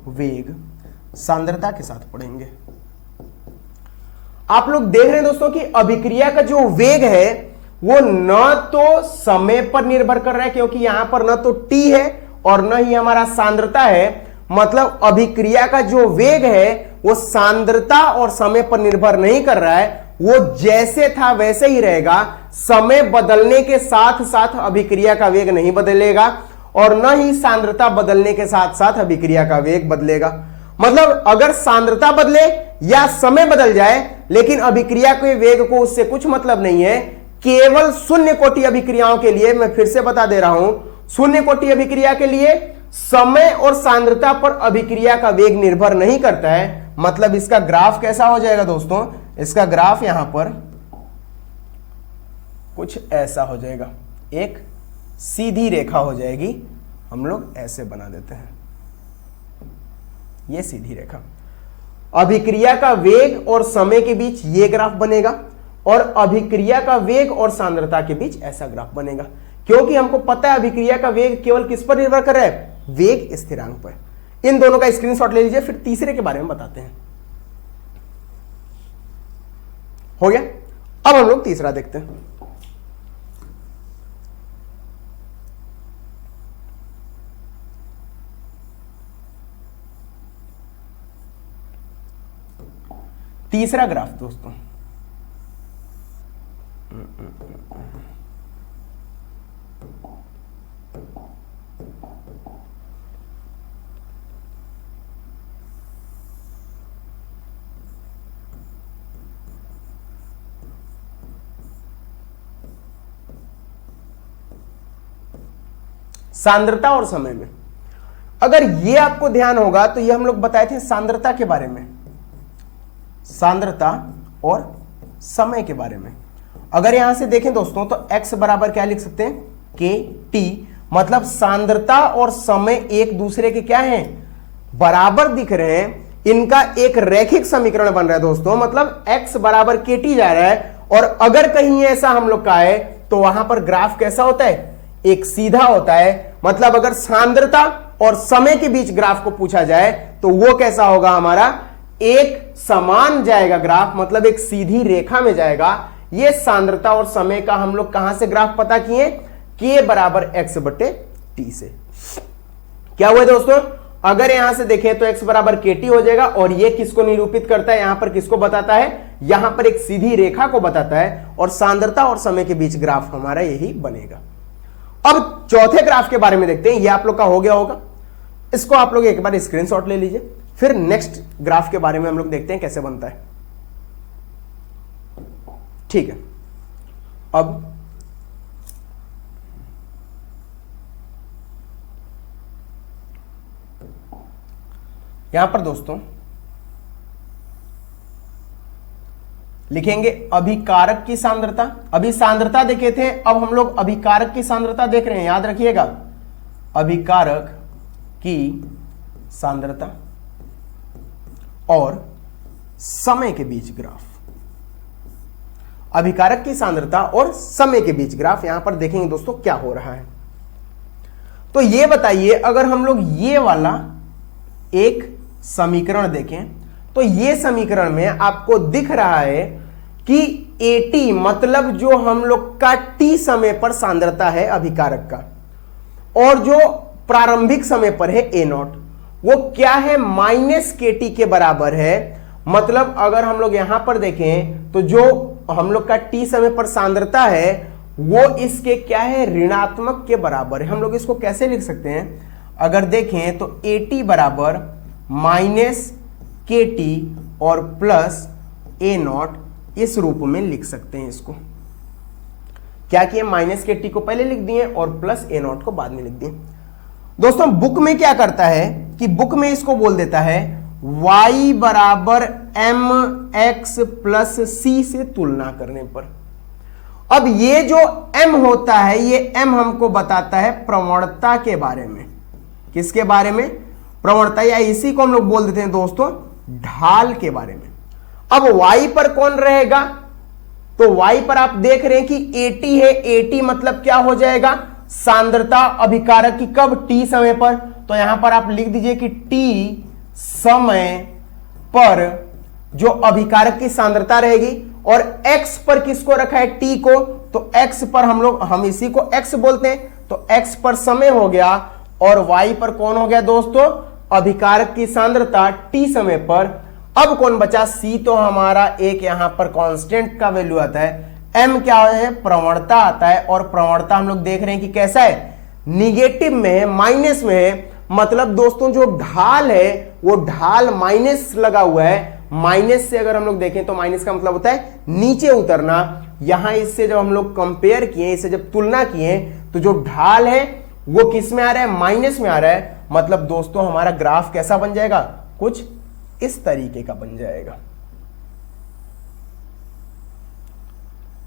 वेग, सांद्रता के साथ पढ़ेंगे। आप लोग देख रहे हैं दोस्तों कि अभिक्रिया का जो वेग है वो न तो समय पर निर्भर कर रहा है, क्योंकि यहां पर न तो T है और न ही हमारा सांद्रता है। मतलब अभिक्रिया का जो वेग है वो सांद्रता और समय पर निर्भर नहीं कर रहा है, वो जैसे था वैसे ही रहेगा। समय बदलने के साथ साथ अभिक्रिया का वेग नहीं बदलेगा, और न ही सांद्रता बदलने के साथ साथ अभिक्रिया का वेग बदलेगा। मतलब अगर सांद्रता बदले या समय बदल जाए, लेकिन अभिक्रिया के वेग को उससे कुछ मतलब नहीं है। केवल शून्य कोटि अभिक्रियाओं के लिए, मैं फिर से बता दे रहा हूं, शून्य कोटि अभिक्रिया के लिए समय और सांद्रता पर अभिक्रिया का वेग निर्भर नहीं करता है। मतलब इसका ग्राफ कैसा हो जाएगा दोस्तों, इसका ग्राफ यहां पर कुछ ऐसा हो जाएगा, एक सीधी रेखा हो जाएगी, हम लोग ऐसे बना देते हैं, ये सीधी रेखा। अभिक्रिया का वेग और समय के बीच ये ग्राफ बनेगा और अभिक्रिया का वेग और सांद्रता के बीच ऐसा ग्राफ बनेगा, क्योंकि हमको पता है अभिक्रिया का वेग केवल किस पर निर्भर कर रहा है, वेग स्थिरांक पर। इन दोनों का स्क्रीनशॉट ले लीजिए, फिर तीसरे के बारे में बताते हैं। हो गया, अब हम लोग तीसरा देखते हैं। तीसरा ग्राफ दोस्तों, सांद्रता और समय में। अगर ये आपको ध्यान होगा तो ये हम लोग बताए थे सांद्रता के बारे में, सांद्रता और समय के बारे में। अगर यहां से देखें दोस्तों तो x बराबर क्या लिख सकते हैं, के टी, मतलब सांद्रता और समय एक दूसरे के क्या हैं, बराबर दिख रहे हैं। इनका एक रैखिक समीकरण बन रहा है दोस्तों, मतलब x बराबर के टी जा रहा है। और अगर कहीं ऐसा हम लोग का है तो वहां पर ग्राफ कैसा होता है, एक सीधा होता है। मतलब अगर सांद्रता और समय के बीच ग्राफ को पूछा जाए तो वो कैसा होगा, हमारा एक समान जाएगा ग्राफ, मतलब एक सीधी रेखा में जाएगा। ये सांद्रता और समय का हम लोग कहां से ग्राफ पता किए, के बराबर x बटे टी से। क्या हुआ दोस्तों, अगर यहां से देखें तो x बराबर के टी हो जाएगा। और ये किसको निरूपित करता है, यहां पर किसको बताता है, यहां पर एक सीधी रेखा को बताता है। और सांद्रता और समय के बीच ग्राफ हमारा यही बनेगा। अब चौथे ग्राफ के बारे में देखते हैं, ये आप लोग का हो गया होगा, इसको आप लोग एक बार स्क्रीनशॉट ले लीजिए। फिर नेक्स्ट ग्राफ के बारे में हम लोग देखते हैं कैसे बनता है। ठीक है, अब यहां पर दोस्तों लिखेंगे अभिकारक की सांद्रता। अभी सांद्रता देखे थे, अब हम लोग अभिकारक की सांद्रता देख रहे हैं, याद रखिएगा, अभिकारक की सांद्रता और समय के बीच ग्राफ। अभिकारक की सांद्रता और समय के बीच ग्राफ यहां पर देखेंगे दोस्तों क्या हो रहा है। तो ये बताइए, अगर हम लोग ये वाला एक समीकरण देखें तो ये समीकरण में आपको दिख रहा है कि AT मतलब जो हम लोग का T समय पर सांद्रता है अभिकारक का, और जो प्रारंभिक समय पर है A0 वो क्या है, -KT के बराबर है। मतलब अगर हम लोग यहां पर देखें तो जो हम लोग का T समय पर सांद्रता है वो इसके क्या है, ऋणात्मक के बराबर है। हम लोग इसको कैसे लिख सकते हैं, अगर देखें तो AT बराबर -KT और प्लस A0, इस रूप में लिख सकते हैं। इसको क्या किए, -KT को पहले लिख दिए और प्लस A0 को बाद में लिख दिए। दोस्तों बुक में क्या करता है कि बुक में इसको बोल देता है y बराबर mx प्लस c से तुलना करने पर। अब ये जो m होता है, ये m हमको बताता है प्रवणता के बारे में। किसके बारे में, प्रवणता, या इसी को हम लोग बोल देते हैं दोस्तों ढाल के बारे में। अब y पर कौन रहेगा, तो y पर आप देख रहे हैं कि AT है। AT मतलब क्या हो जाएगा, सांद्रता अभिकारक की, कब, T समय पर। तो यहां पर आप लिख दीजिए कि T समय पर जो अभिकारक की सांद्रता रहेगी, और x पर किसको रखा है, T को, तो x पर हम इसी को x बोलते हैं, तो x पर समय हो गया। और y पर कौन हो गया दोस्तों, अभिकारक की सांद्रता T समय पर। अब कौन बचा, C तो हमारा एक यहां पर कांस्टेंट का वैल्यू आता है, M क्या है, प्रवणता आता है। और प्रवणता हम लोग देख रहे हैं कि कैसा है, निगेटिव में है, माइनस में है। मतलब दोस्तों जो ढाल है वो ढाल माइनस लगा हुआ है। माइनस से अगर हम लोग देखें तो माइनस का मतलब होता है नीचे उतरना। यहां इससे जब हम लोग कंपेयर किए, इससे जब तुलना किए, तो जो ढाल है वो किस में आ रहा है, माइनस में आ रहा है। मतलब दोस्तों हमारा ग्राफ कैसा बन जाएगा, कुछ इस तरीके का बन जाएगा।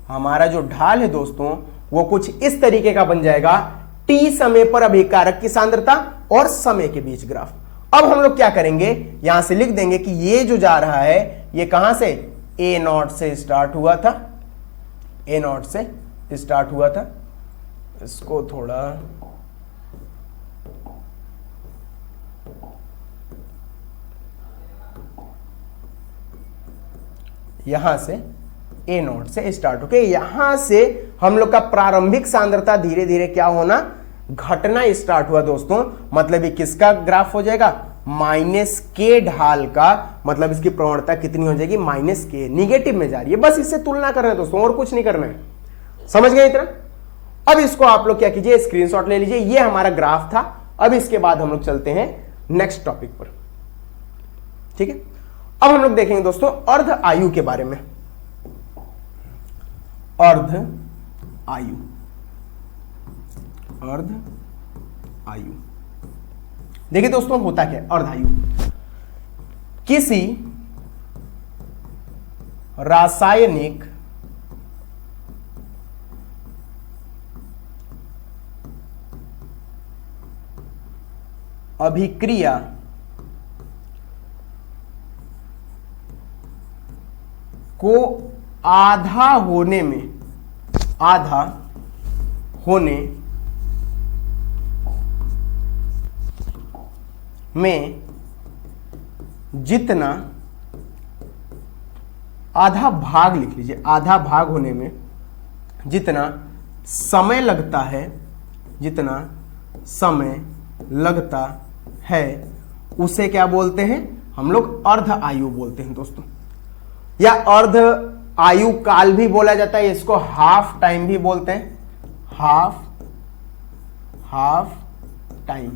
हमारा जो ढाल है दोस्तों वो कुछ इस तरीके का बन जाएगा, t समय पर अभिकारक की सांद्रता और समय के बीच ग्राफ। अब हम लोग क्या करेंगे, यहां से लिख देंगे कि ये जो जा रहा है ये कहां से, a0 से स्टार्ट हुआ था, a0 से स्टार्ट हुआ था। इसको थोड़ा यहां से a0 से स्टार्ट होके यहां से हम लोग का प्रारंभिक सांद्रता धीरे धीरे क्या होना, घटना स्टार्ट हुआ दोस्तों। मतलब ये किसका ग्राफ हो जाएगा, माइनस के ढाल का। मतलब इसकी प्रवणता कितनी हो जाएगी, माइनस के, निगेटिव में जा रही है। बस इससे तुलना करना है दोस्तों, और कुछ नहीं करना है। समझ गए इतना। अब इसको आप लोग क्या कीजिए, स्क्रीनशॉट ले लीजिए। ये हमारा ग्राफ था। अब इसके बाद हम लोग चलते हैं नेक्स्ट टॉपिक पर, ठीक है। अब हम लोग देखेंगे दोस्तों अर्ध आयु के बारे में। अर्ध आयु, अर्ध आयु देखिए दोस्तों होता क्या है अर्ध आयु, किसी रासायनिक अभिक्रिया को आधा होने में जितना, आधा भाग लिख लीजिए, आधा भाग होने में जितना समय लगता है, जितना समय लगता है उसे क्या बोलते हैं हम लोग, अर्ध आयु बोलते हैं दोस्तों। या अर्ध आयु काल भी बोला जाता है, इसको हाफ टाइम भी बोलते हैं, हाफ टाइम,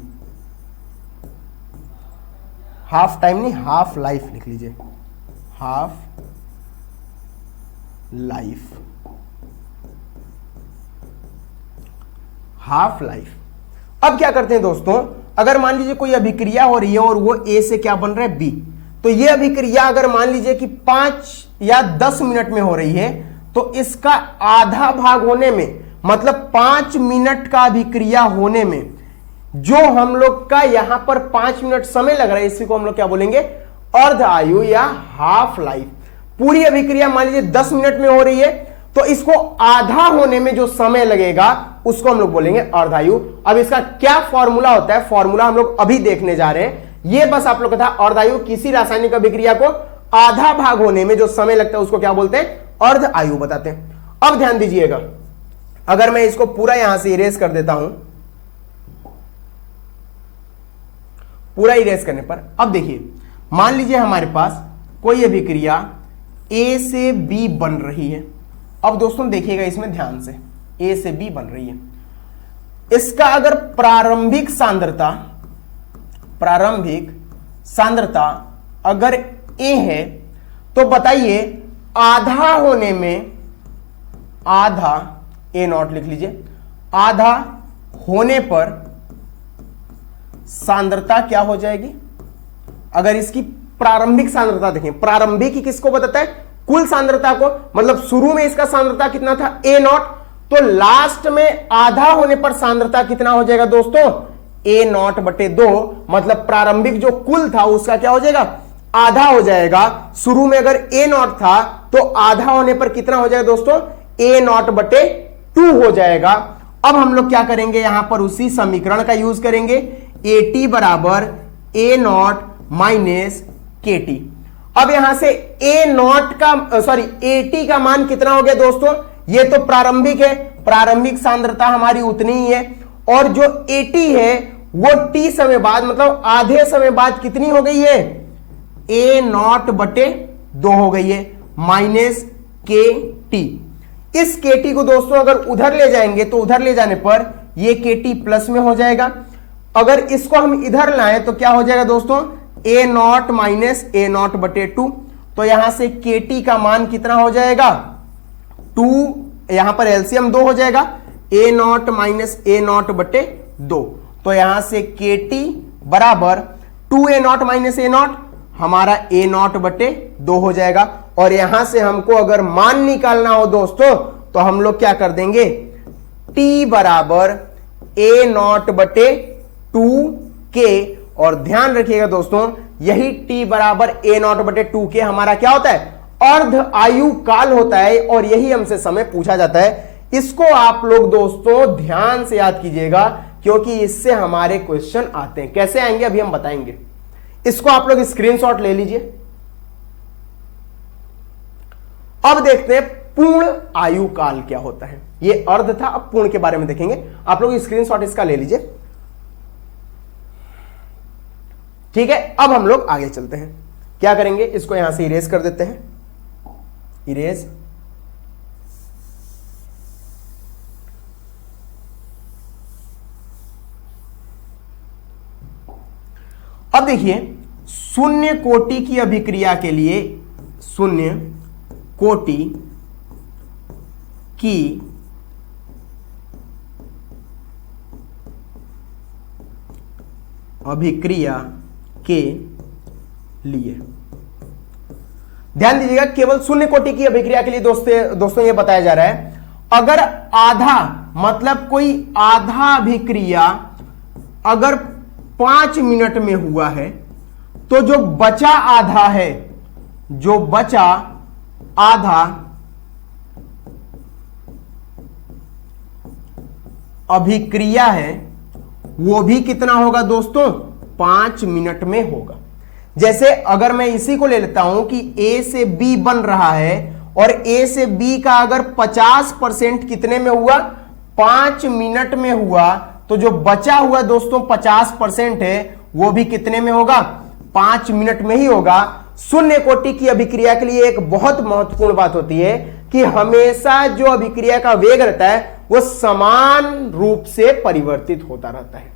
हाफ टाइम नहीं हाफ लाइफ लिख लीजिए, हाफ लाइफ, हाफ लाइफ। अब क्या करते हैं दोस्तों, अगर मान लीजिए कोई अभिक्रिया हो रही है और वो ए से क्या बन रहा है, बी, तो ये अभिक्रिया अगर मान लीजिए कि 5 या 10 मिनट में हो रही है, तो इसका आधा भाग होने में, मतलब 5 मिनट का अभिक्रिया होने में जो हम लोग का यहां पर 5 मिनट समय लग रहा है, इसी को हम लोग क्या बोलेंगे, अर्ध आयु या हाफ लाइफ। पूरी अभिक्रिया मान लीजिए 10 मिनट में हो रही है, तो इसको आधा होने में जो समय लगेगा उसको हम लोग बोलेंगे अर्ध आयु। अब इसका क्या फॉर्मूला होता है, फॉर्मूला हम लोग अभी देखने जा रहे हैं। ये बस आप लोग का था, अर्ध आयु किसी रासायनिक अभिक्रिया को आधा भाग होने में जो समय लगता है उसको क्या बोलते हैं, अर्ध आयु बताते हैं। अब ध्यान दीजिएगा, अगर मैं इसको पूरा यहां से इरेज कर देता हूं, पूरा इरेज करने पर अब देखिए, मान लीजिए हमारे पास कोई अभिक्रिया ए से बी बन रही है। अब दोस्तों देखिएगा इसमें ध्यान से, ए से बी बन रही है, इसका अगर प्रारंभिक सांद्रता अगर ए है, तो बताइए आधा होने में, आधा A0 लिख लीजिए, आधा होने पर सांद्रता क्या हो जाएगी। अगर इसकी प्रारंभिक सांद्रता देखें, प्रारंभिक ही किसको बताता है, कुल सांद्रता को। मतलब शुरू में इसका सांद्रता कितना था, A0, तो लास्ट में आधा होने पर सांद्रता कितना हो जाएगा दोस्तों, A0 बटे 2। मतलब प्रारंभिक जो कुल था उसका क्या हो जाएगा, आधा हो जाएगा। शुरू में अगर A0 था तो आधा होने पर कितना हो जाएगा दोस्तों, A0 बटे 2 हो जाएगा। अब हम लोग क्या करेंगे, यहां पर उसी समीकरण का यूज करेंगे, AT बराबर A0 माइनस KT। अब यहां से AT का मान कितना हो गया दोस्तों, ये तो प्रारंभिक है, प्रारंभिक सांद्रता हमारी उतनी ही है, और जो AT है वो T समय बाद, मतलब आधे समय बाद कितनी हो गई है, A0 बटे 2 हो गई है, माइनस KT। इस KT को दोस्तों अगर उधर ले जाएंगे तो उधर ले जाने पर ये KT प्लस में हो जाएगा। अगर इसको हम इधर लाएं तो क्या हो जाएगा दोस्तों, A0 माइनस A0 बटे 2। तो यहां से KT का मान कितना हो जाएगा, 2, यहां पर एलसीएम 2 हो जाएगा, A0 माइनस A0 बटे 2। तो यहां से KT बराबर 2A0 माइनस A0, हमारा A0 बटे 2 हो जाएगा। और यहां से हमको अगर मान निकालना हो दोस्तों तो हम लोग क्या कर देंगे, T बराबर A0/2K। और ध्यान रखिएगा दोस्तों, यही T बराबर A0/2K हमारा क्या होता है, अर्ध आयु काल होता है, और यही हमसे समय पूछा जाता है। इसको आप लोग दोस्तों ध्यान से याद कीजिएगा, क्योंकि इससे हमारे क्वेश्चन आते हैं। कैसे आएंगे अभी हम बताएंगे। इसको आप लोग स्क्रीनशॉट ले लीजिए। अब देखते हैं पूर्ण आयु काल क्या होता है। ये अर्ध था, अब पूर्ण के बारे में देखेंगे। आप लोग स्क्रीनशॉट इसका ले लीजिए, ठीक है। अब हम लोग आगे चलते हैं। क्या करेंगे, इसको यहां से इरेज कर देते हैं, इरेज। अब देखिए, शून्य कोटि की अभिक्रिया के लिए, शून्य कोटि की अभिक्रिया के लिए, ध्यान दीजिएगा, केवल शून्य कोटि की अभिक्रिया के लिए दोस्तों ये बताया जा रहा है, अगर आधा मतलब कोई आधा अभिक्रिया अगर 5 मिनट में हुआ है, तो जो बचा आधा है, जो बचा आधा अभिक्रिया है, वो भी कितना होगा दोस्तों, 5 मिनट में होगा। जैसे अगर मैं इसी को ले लेता हूं कि A से B बन रहा है, और A से B का अगर 50% कितने में हुआ, 5 मिनट में हुआ, तो जो बचा हुआ दोस्तों 50% है, वो भी कितने में होगा, 5 मिनट में ही होगा। शून्य कोटि की अभिक्रिया के लिए एक बहुत महत्वपूर्ण बात होती है कि हमेशा जो अभिक्रिया का वेग रहता है वो समान रूप से परिवर्तित होता रहता है।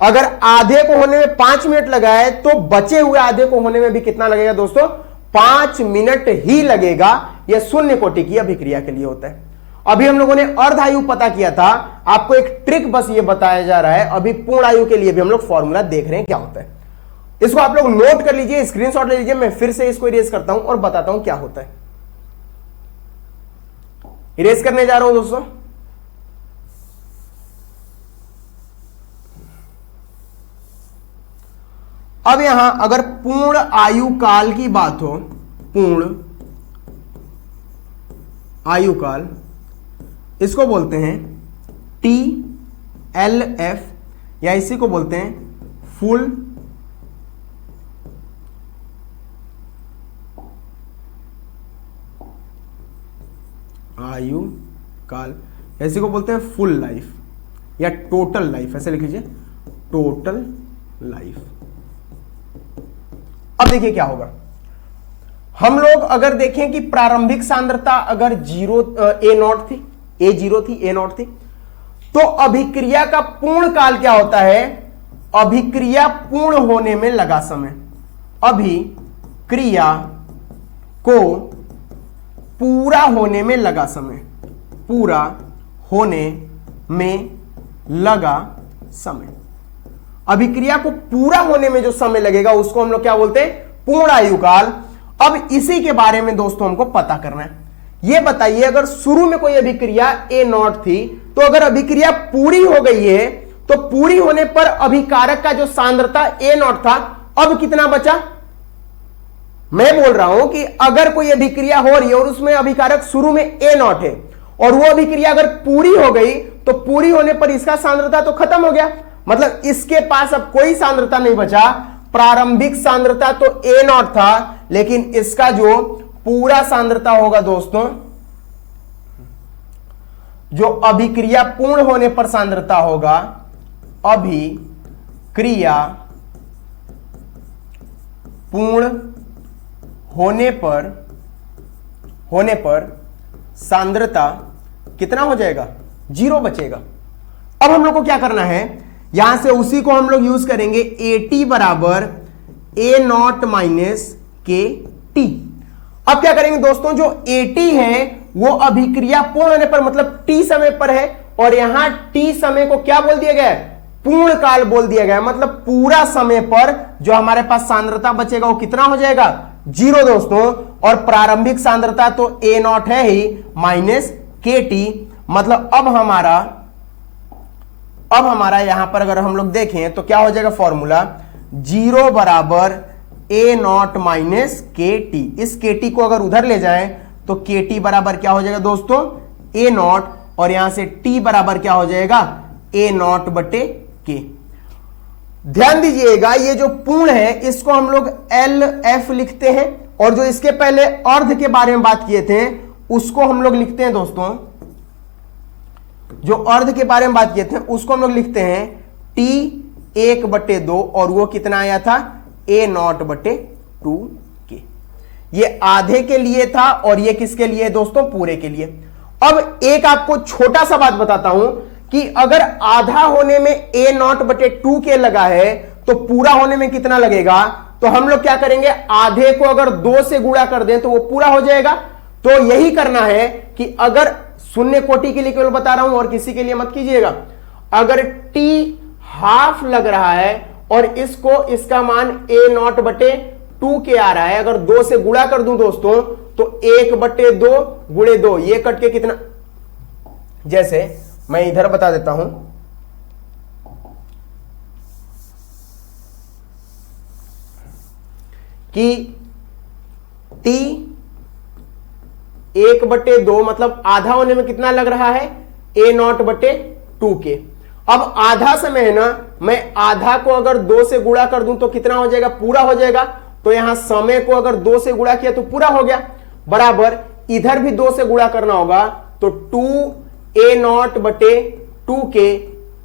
अगर आधे को होने में 5 मिनट लगा है, तो बचे हुए आधे को होने में भी कितना लगेगा दोस्तों, 5 मिनट ही लगेगा। यह शून्य कोटि की अभिक्रिया के लिए होता है। अभी हम लोगों ने अर्ध आयु पता किया था, आपको एक ट्रिक बस ये बताया जा रहा है। अभी पूर्ण आयु के लिए भी हम लोग फॉर्मूला देख रहे हैं क्या होता है। इसको आप लोग नोट कर लीजिए, स्क्रीनशॉट ले लीजिए। मैं फिर से इसको इरेज करता हूं और बताता हूं क्या होता है। इरेज करने जा रहा हूं दोस्तों। अब यहां अगर पूर्ण आयु काल की बात हो, पूर्ण आयु काल, इसको बोलते हैं TLF, या इसी को बोलते हैं फुल आयु काल, इसी को बोलते हैं फुल लाइफ या टोटल लाइफ, ऐसे लिख लीजिए, टोटल लाइफ। अब देखिए क्या होगा। हम लोग अगर देखें कि प्रारंभिक सांद्रता अगर A0 थी, A0 थी, A0 थी, तो अभिक्रिया का पूर्ण काल क्या होता है, अभिक्रिया पूर्ण होने में लगा समय, अभिक्रिया को पूरा होने में लगा समय, पूरा होने में लगा समय, अभिक्रिया को पूरा होने में जो समय लगेगा उसको हम लोग क्या बोलते हैं, पूर्ण आयु काल। अब इसी के बारे में दोस्तों हमको पता करना है। यह बताइए, अगर शुरू में कोई अभिक्रिया A0 थी, तो अगर अभिक्रिया पूरी हो गई है, तो पूरी होने पर अभिकारक का जो सांद्रता A0 था, अब कितना बचा। मैं बोल रहा हूं कि अगर कोई अभिक्रिया हो रही है और उसमें अभिकारक शुरू में A0 है, और वो अभिक्रिया अगर पूरी हो गई, तो पूरी होने पर इसका सांद्रता तो खत्म हो गया, मतलब इसके पास अब कोई सांद्रता नहीं बचा। प्रारंभिक सांद्रता तो A0 था, लेकिन इसका जो पूरा सांद्रता होगा दोस्तों, जो अभिक्रिया पूर्ण होने पर सांद्रता होगा, अभिक्रिया पूर्ण होने पर सांद्रता कितना हो जाएगा, 0 बचेगा। अब हम लोग को क्या करना है, यहां से उसी को हम लोग यूज करेंगे, AT बराबर A0 माइनस KT। अब क्या करेंगे दोस्तों, जो AT है वो अभिक्रिया पूर्ण होने पर मतलब T समय पर है, और यहां T समय को क्या बोल दिया गया है, पूर्ण काल बोल दिया गया है। मतलब पूरा समय पर जो हमारे पास सांद्रता बचेगा वो कितना हो जाएगा, 0 दोस्तों। और प्रारंभिक सांद्रता तो A0 है ही, माइनस के टी, मतलब अब हमारा यहां पर अगर हम लोग देखें तो क्या हो जाएगा फॉर्मूला, 0 बराबर ए नॉट माइनस के टी। इस के टी को अगर उधर ले जाएं तो के टी बराबर क्या हो जाएगा दोस्तों, ए नॉट, और यहां से टी बराबर क्या हो जाएगा, ए नॉट बटे के। ध्यान दीजिएगा ये जो पूर्ण है इसको हम लोग एल एफ लिखते हैं, और जो इसके पहले अर्ध के बारे में बात किए थे उसको हम लोग लिखते हैं दोस्तों, जो अर्ध के बारे में बात किए थे उसको हम लोग लिखते हैं टी 1/2, और वो कितना आया था, ए नॉट बटे 2 के। ये आधे के लिए था और ये किसके लिए दोस्तों, पूरे के लिए। अब एक आपको छोटा सा बात बताता हूं कि अगर आधा होने में ए नॉट बटे 2 के लगा है तो पूरा होने में कितना लगेगा, तो हम लोग क्या करेंगे, आधे को अगर 2 से गुणा कर दें तो वो पूरा हो जाएगा। तो यही करना है कि अगर शून्य कोटि के लिए केवल बता रहा हूं और किसी के लिए मत कीजिएगा, अगर टी हाफ लग रहा है और इसका मान ए नॉट बटे 2 के आ रहा है, अगर 2 से गुणा कर दूं दोस्तों तो 1/2 गुणे 2, ये कट के कितना, जैसे मैं इधर बता देता हूं कि टी 1/2 मतलब आधा होने में कितना लग रहा है, ए नॉट बटे 2 के। अब आधा समय है ना, मैं आधा को अगर 2 से गुणा कर दूं तो कितना हो जाएगा, पूरा हो जाएगा। तो यहां समय को अगर 2 से गुणा किया तो पूरा हो गया, बराबर इधर भी 2 से गुणा करना होगा तो 2 ए नॉट बटे 2 के,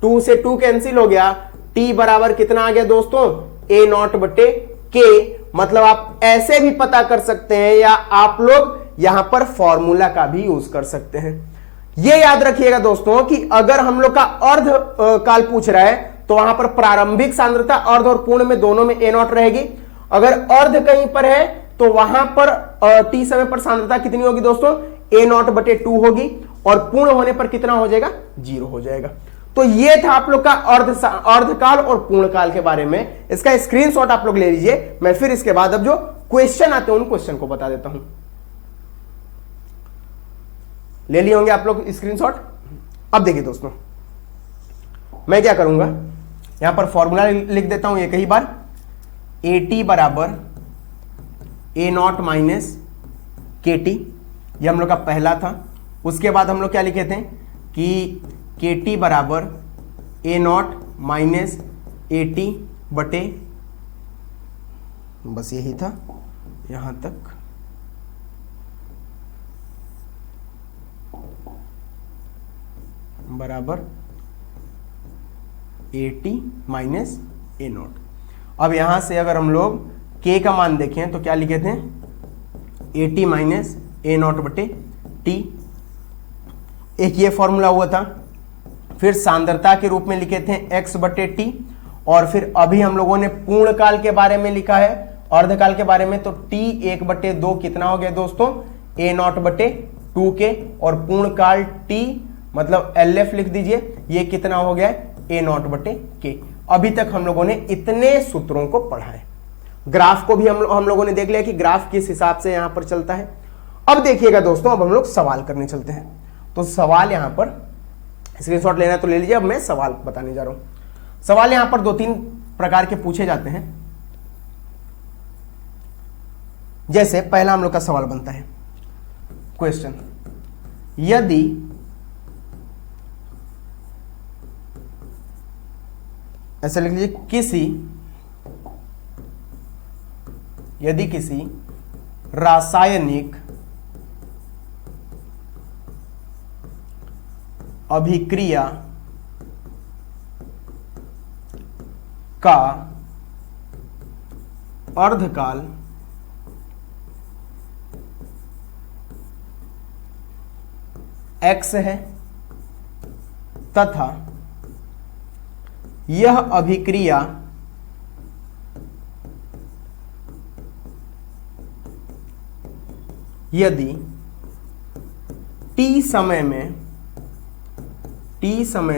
2 से 2 कैंसिल हो गया, टी बराबर कितना आ गया दोस्तों, ए नॉट बटे के। मतलब आप ऐसे भी पता कर सकते हैं या आप लोग यहां पर फॉर्मूला का भी यूज कर सकते हैं। यह याद रखिएगा दोस्तों कि अगर हम लोग का अर्ध काल पूछ रहा है तो वहां पर प्रारंभिक सांद्रता अर्ध और पूर्ण में दोनों में ए नॉट रहेगी। अगर अर्ध कहीं पर है तो वहां पर टी समय पर सांद्रता कितनी होगी दोस्तों, ए नॉट बटे 2 होगी, और पूर्ण होने पर कितना हो जाएगा, 0 हो जाएगा। तो ये था आप लोग का अर्धकाल और पूर्णकाल के बारे में। इसका स्क्रीनशॉट आप लोग ले लीजिए। मैं फिर इसके बाद अब जो क्वेश्चन आते हैं उन क्वेश्चन को बता देता हूं। ले लिए होंगे आप लोग स्क्रीनशॉट। अब देखिए दोस्तों, मैं क्या करूंगा, यहां पर फॉर्मूला लिख देता हूं एक ही बार, ए टी बराबर ए नॉट माइनस के टी, ये हम लोग का पहला था। उसके बाद हम लोग क्या लिखे थे कि के टी बराबर ए नॉट माइनस ए टी बटे, बस यही था यहां तक, बराबर A T minus A not. अब यहां से अगर हम लोग के का मान देखें तो क्या लिखे थे, A T minus A not बटे टी, एक ये फॉर्मूला हुआ था। फिर सांद्रता के रूप में लिखे थे x बटे टी, और फिर अभी हम लोगों ने पूर्ण काल के बारे में लिखा है, अर्धकाल के बारे में, तो t 1/2 कितना हो गया दोस्तों, ए नॉट बटे 2 के, और पूर्ण काल t मतलब LF लिख दीजिए, ये कितना हो गया, ए नॉट बटे के। अभी तक हम लोगों ने इतने सूत्रों को पढ़ा है। ग्राफ को भी हम लोगों ने देख लिया कि ग्राफ किस हिसाब से यहां पर चलता है। अब देखिएगा दोस्तों, अब हम लोग सवाल करने चलते हैं। तो सवाल यहां पर स्क्रीनशॉट लेना तो ले लीजिए। अब मैं सवाल बताने जा रहा हूं। सवाल यहां पर 2-3 प्रकार के पूछे जाते हैं। जैसे पहला हम लोग का सवाल बनता है, क्वेश्चन, यदि ऐसा लिख लीजिए, यदि किसी रासायनिक अभिक्रिया का अर्धकाल x है तथा यह अभिक्रिया यदि t समय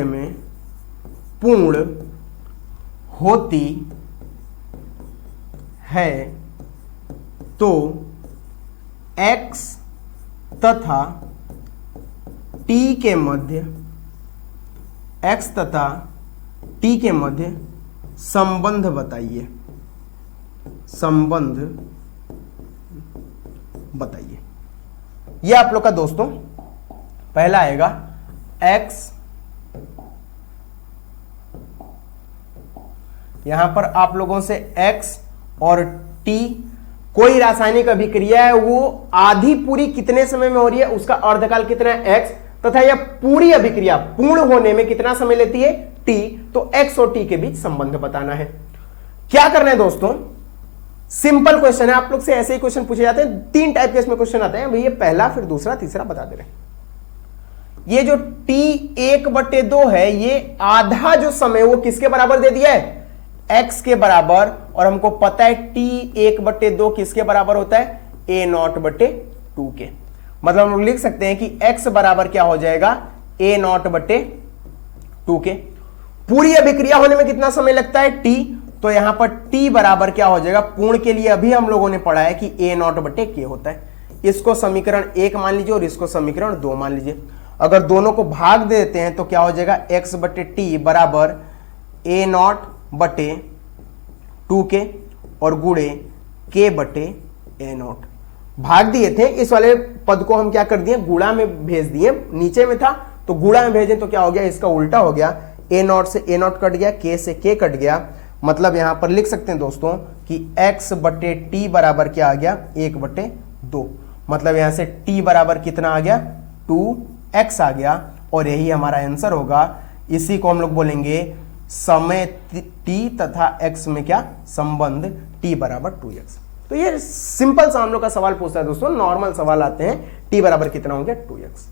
में पूर्ण होती है तो x तथा टी के मध्य x तथा t के मध्य संबंध बताइए, संबंध बताइए। ये आप लोग का दोस्तों पहला आएगा x, यहां पर आप लोगों से x और t कोई रासायनिक अभिक्रिया है वो आधी पूरी कितने समय में हो रही है, उसका अर्धकाल कितना है x, तथा यह पूरी अभिक्रिया पूर्ण होने में कितना समय लेती है t, तो x और t के बीच संबंध बताना है। क्या करना है दोस्तों, सिंपल क्वेश्चन है, आप लोग से ऐसे ही क्वेश्चन पूछे जाते हैं, 3 टाइप के इसमें क्वेश्चन आते हैं भैया, पहला फिर दूसरा तीसरा बता दे रहे हैं। ये जो t1/2 है ये आधा जो समय वो किसके बराबर दे दिया है, x के बराबर, और हमको पता है t1/2 किसके बराबर होता है, a0/2 के। मतलब हम लोग लिख सकते हैं कि x बराबर क्या हो जाएगा, a0/2 के। पूरी अभिक्रिया होने में कितना समय लगता है t, तो यहां पर t बराबर क्या हो जाएगा, पूर्ण के लिए अभी हम लोगों ने पढ़ा है कि a0/k होता है। इसको समीकरण 1 मान लीजिए और इसको समीकरण 2 मान लीजिए। अगर दोनों को भाग दे देते हैं तो क्या हो जाएगा, x/t बराबर a0/2k और गुणे k/a0। भाग दिए थे, इस वाले पद को हम क्या कर दिए, गुणा में भेज दिए, नीचे में था तो गुणा में भेजें तो क्या हो गया, इसका उल्टा हो गया, a0 से a0 कट गया, k से k कट गया। मतलब यहां पर लिख सकते हैं दोस्तों कि x/t बराबर क्या आ गया, 1/2। मतलब यहां से t बराबर कितना आ गया, 2x आ गया, और यही हमारा आंसर होगा। इसी को हम लोग बोलेंगे समय t तथा x में क्या संबंध, t बराबर 2x। तो ये सिंपल सा हम लोग का सवाल पूछता है दोस्तों, नॉर्मल सवाल आते हैं, t बराबर कितना हो गया, 2x।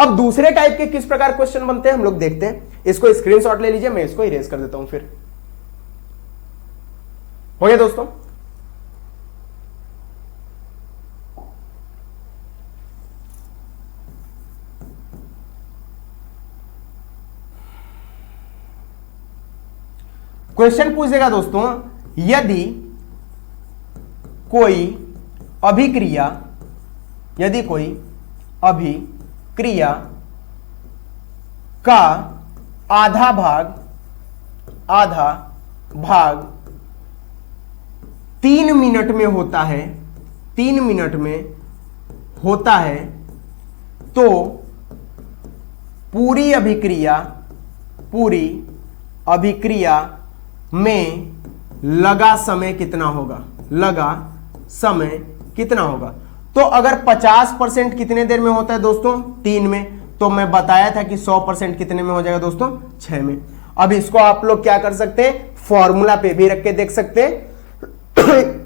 अब दूसरे टाइप के किस प्रकार क्वेश्चन बनते हैं हम लोग देखते हैं। इसको स्क्रीनशॉट ले लीजिए, मैं इसको इरेज कर देता हूं। फिर हो गया दोस्तों, क्वेश्चन पूछ देगा दोस्तों, यदि कोई अभिक्रिया का आधा भाग 3 मिनट में होता है, 3 मिनट में होता है, तो पूरी अभिक्रिया में लगा समय कितना होगा। तो अगर 50% कितने देर में होता है दोस्तों, 3 में, तो मैं बताया था कि 100% कितने में हो जाएगा दोस्तों, 6 में। अब इसको आप लोग क्या कर सकते हैं, फॉर्मूला पे भी रख के देख सकते हैं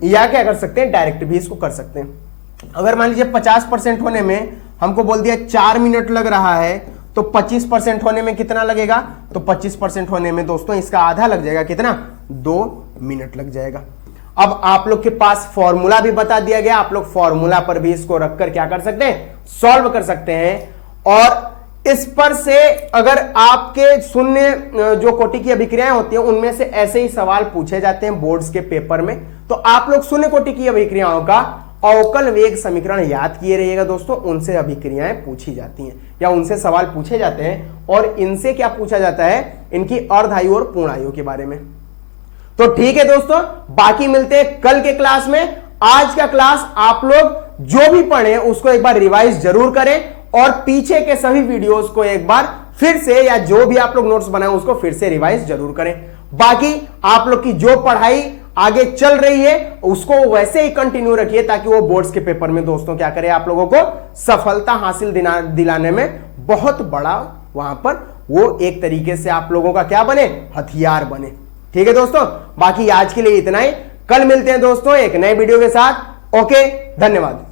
या क्या कर सकते हैं, डायरेक्ट भी इसको कर सकते हैं। अगर मान लीजिए 50% होने में हमको बोल दिया 4 मिनट लग रहा है, तो 25% होने में कितना लगेगा, तो 25% होने में दोस्तों इसका आधा लग जाएगा, कितना, 2 मिनट लग जाएगा। अब आप लोग के पास फॉर्मूला भी बता दिया गया, आप लोग फॉर्मूला पर भी इसको रखकर क्या कर सकते हैं, सॉल्व कर सकते हैं। और इस पर से अगर आपके शून्य जो कोटि की अभिक्रियाएं होती हैं उनमें से ऐसे ही सवाल पूछे जाते हैं बोर्ड्स के पेपर में, तो आप लोग शून्य कोटि की अभिक्रियाओं का अवकल वेग समीकरण याद किए रहिएगा दोस्तों, उनसे अभिक्रियाएं पूछी जाती हैं या उनसे सवाल पूछे जाते हैं। और इनसे क्या पूछा जाता है, इनकी अर्धायु और पूर्ण आयु के बारे में। तो ठीक है दोस्तों, बाकी मिलते हैं कल के क्लास में। आज का क्लास आप लोग जो भी पढ़े उसको एक बार रिवाइज जरूर करें और पीछे के सभी वीडियोस को एक बार फिर से, या जो भी आप लोग नोट्स बनाए उसको फिर से रिवाइज जरूर करें। बाकी आप लोग की जो पढ़ाई आगे चल रही है उसको वैसे ही कंटिन्यू रखिए, ताकि वो बोर्ड्स के पेपर में दोस्तों क्या करे, आप लोगों को सफलता हासिल दिलाने में बहुत बड़ा वहां पर वो एक तरीके से आप लोगों का क्या बने, हथियार बने। ठीक है दोस्तों, बाकी आज के लिए इतना ही। कल मिलते हैं दोस्तों एक नए वीडियो के साथ। ओके, धन्यवाद।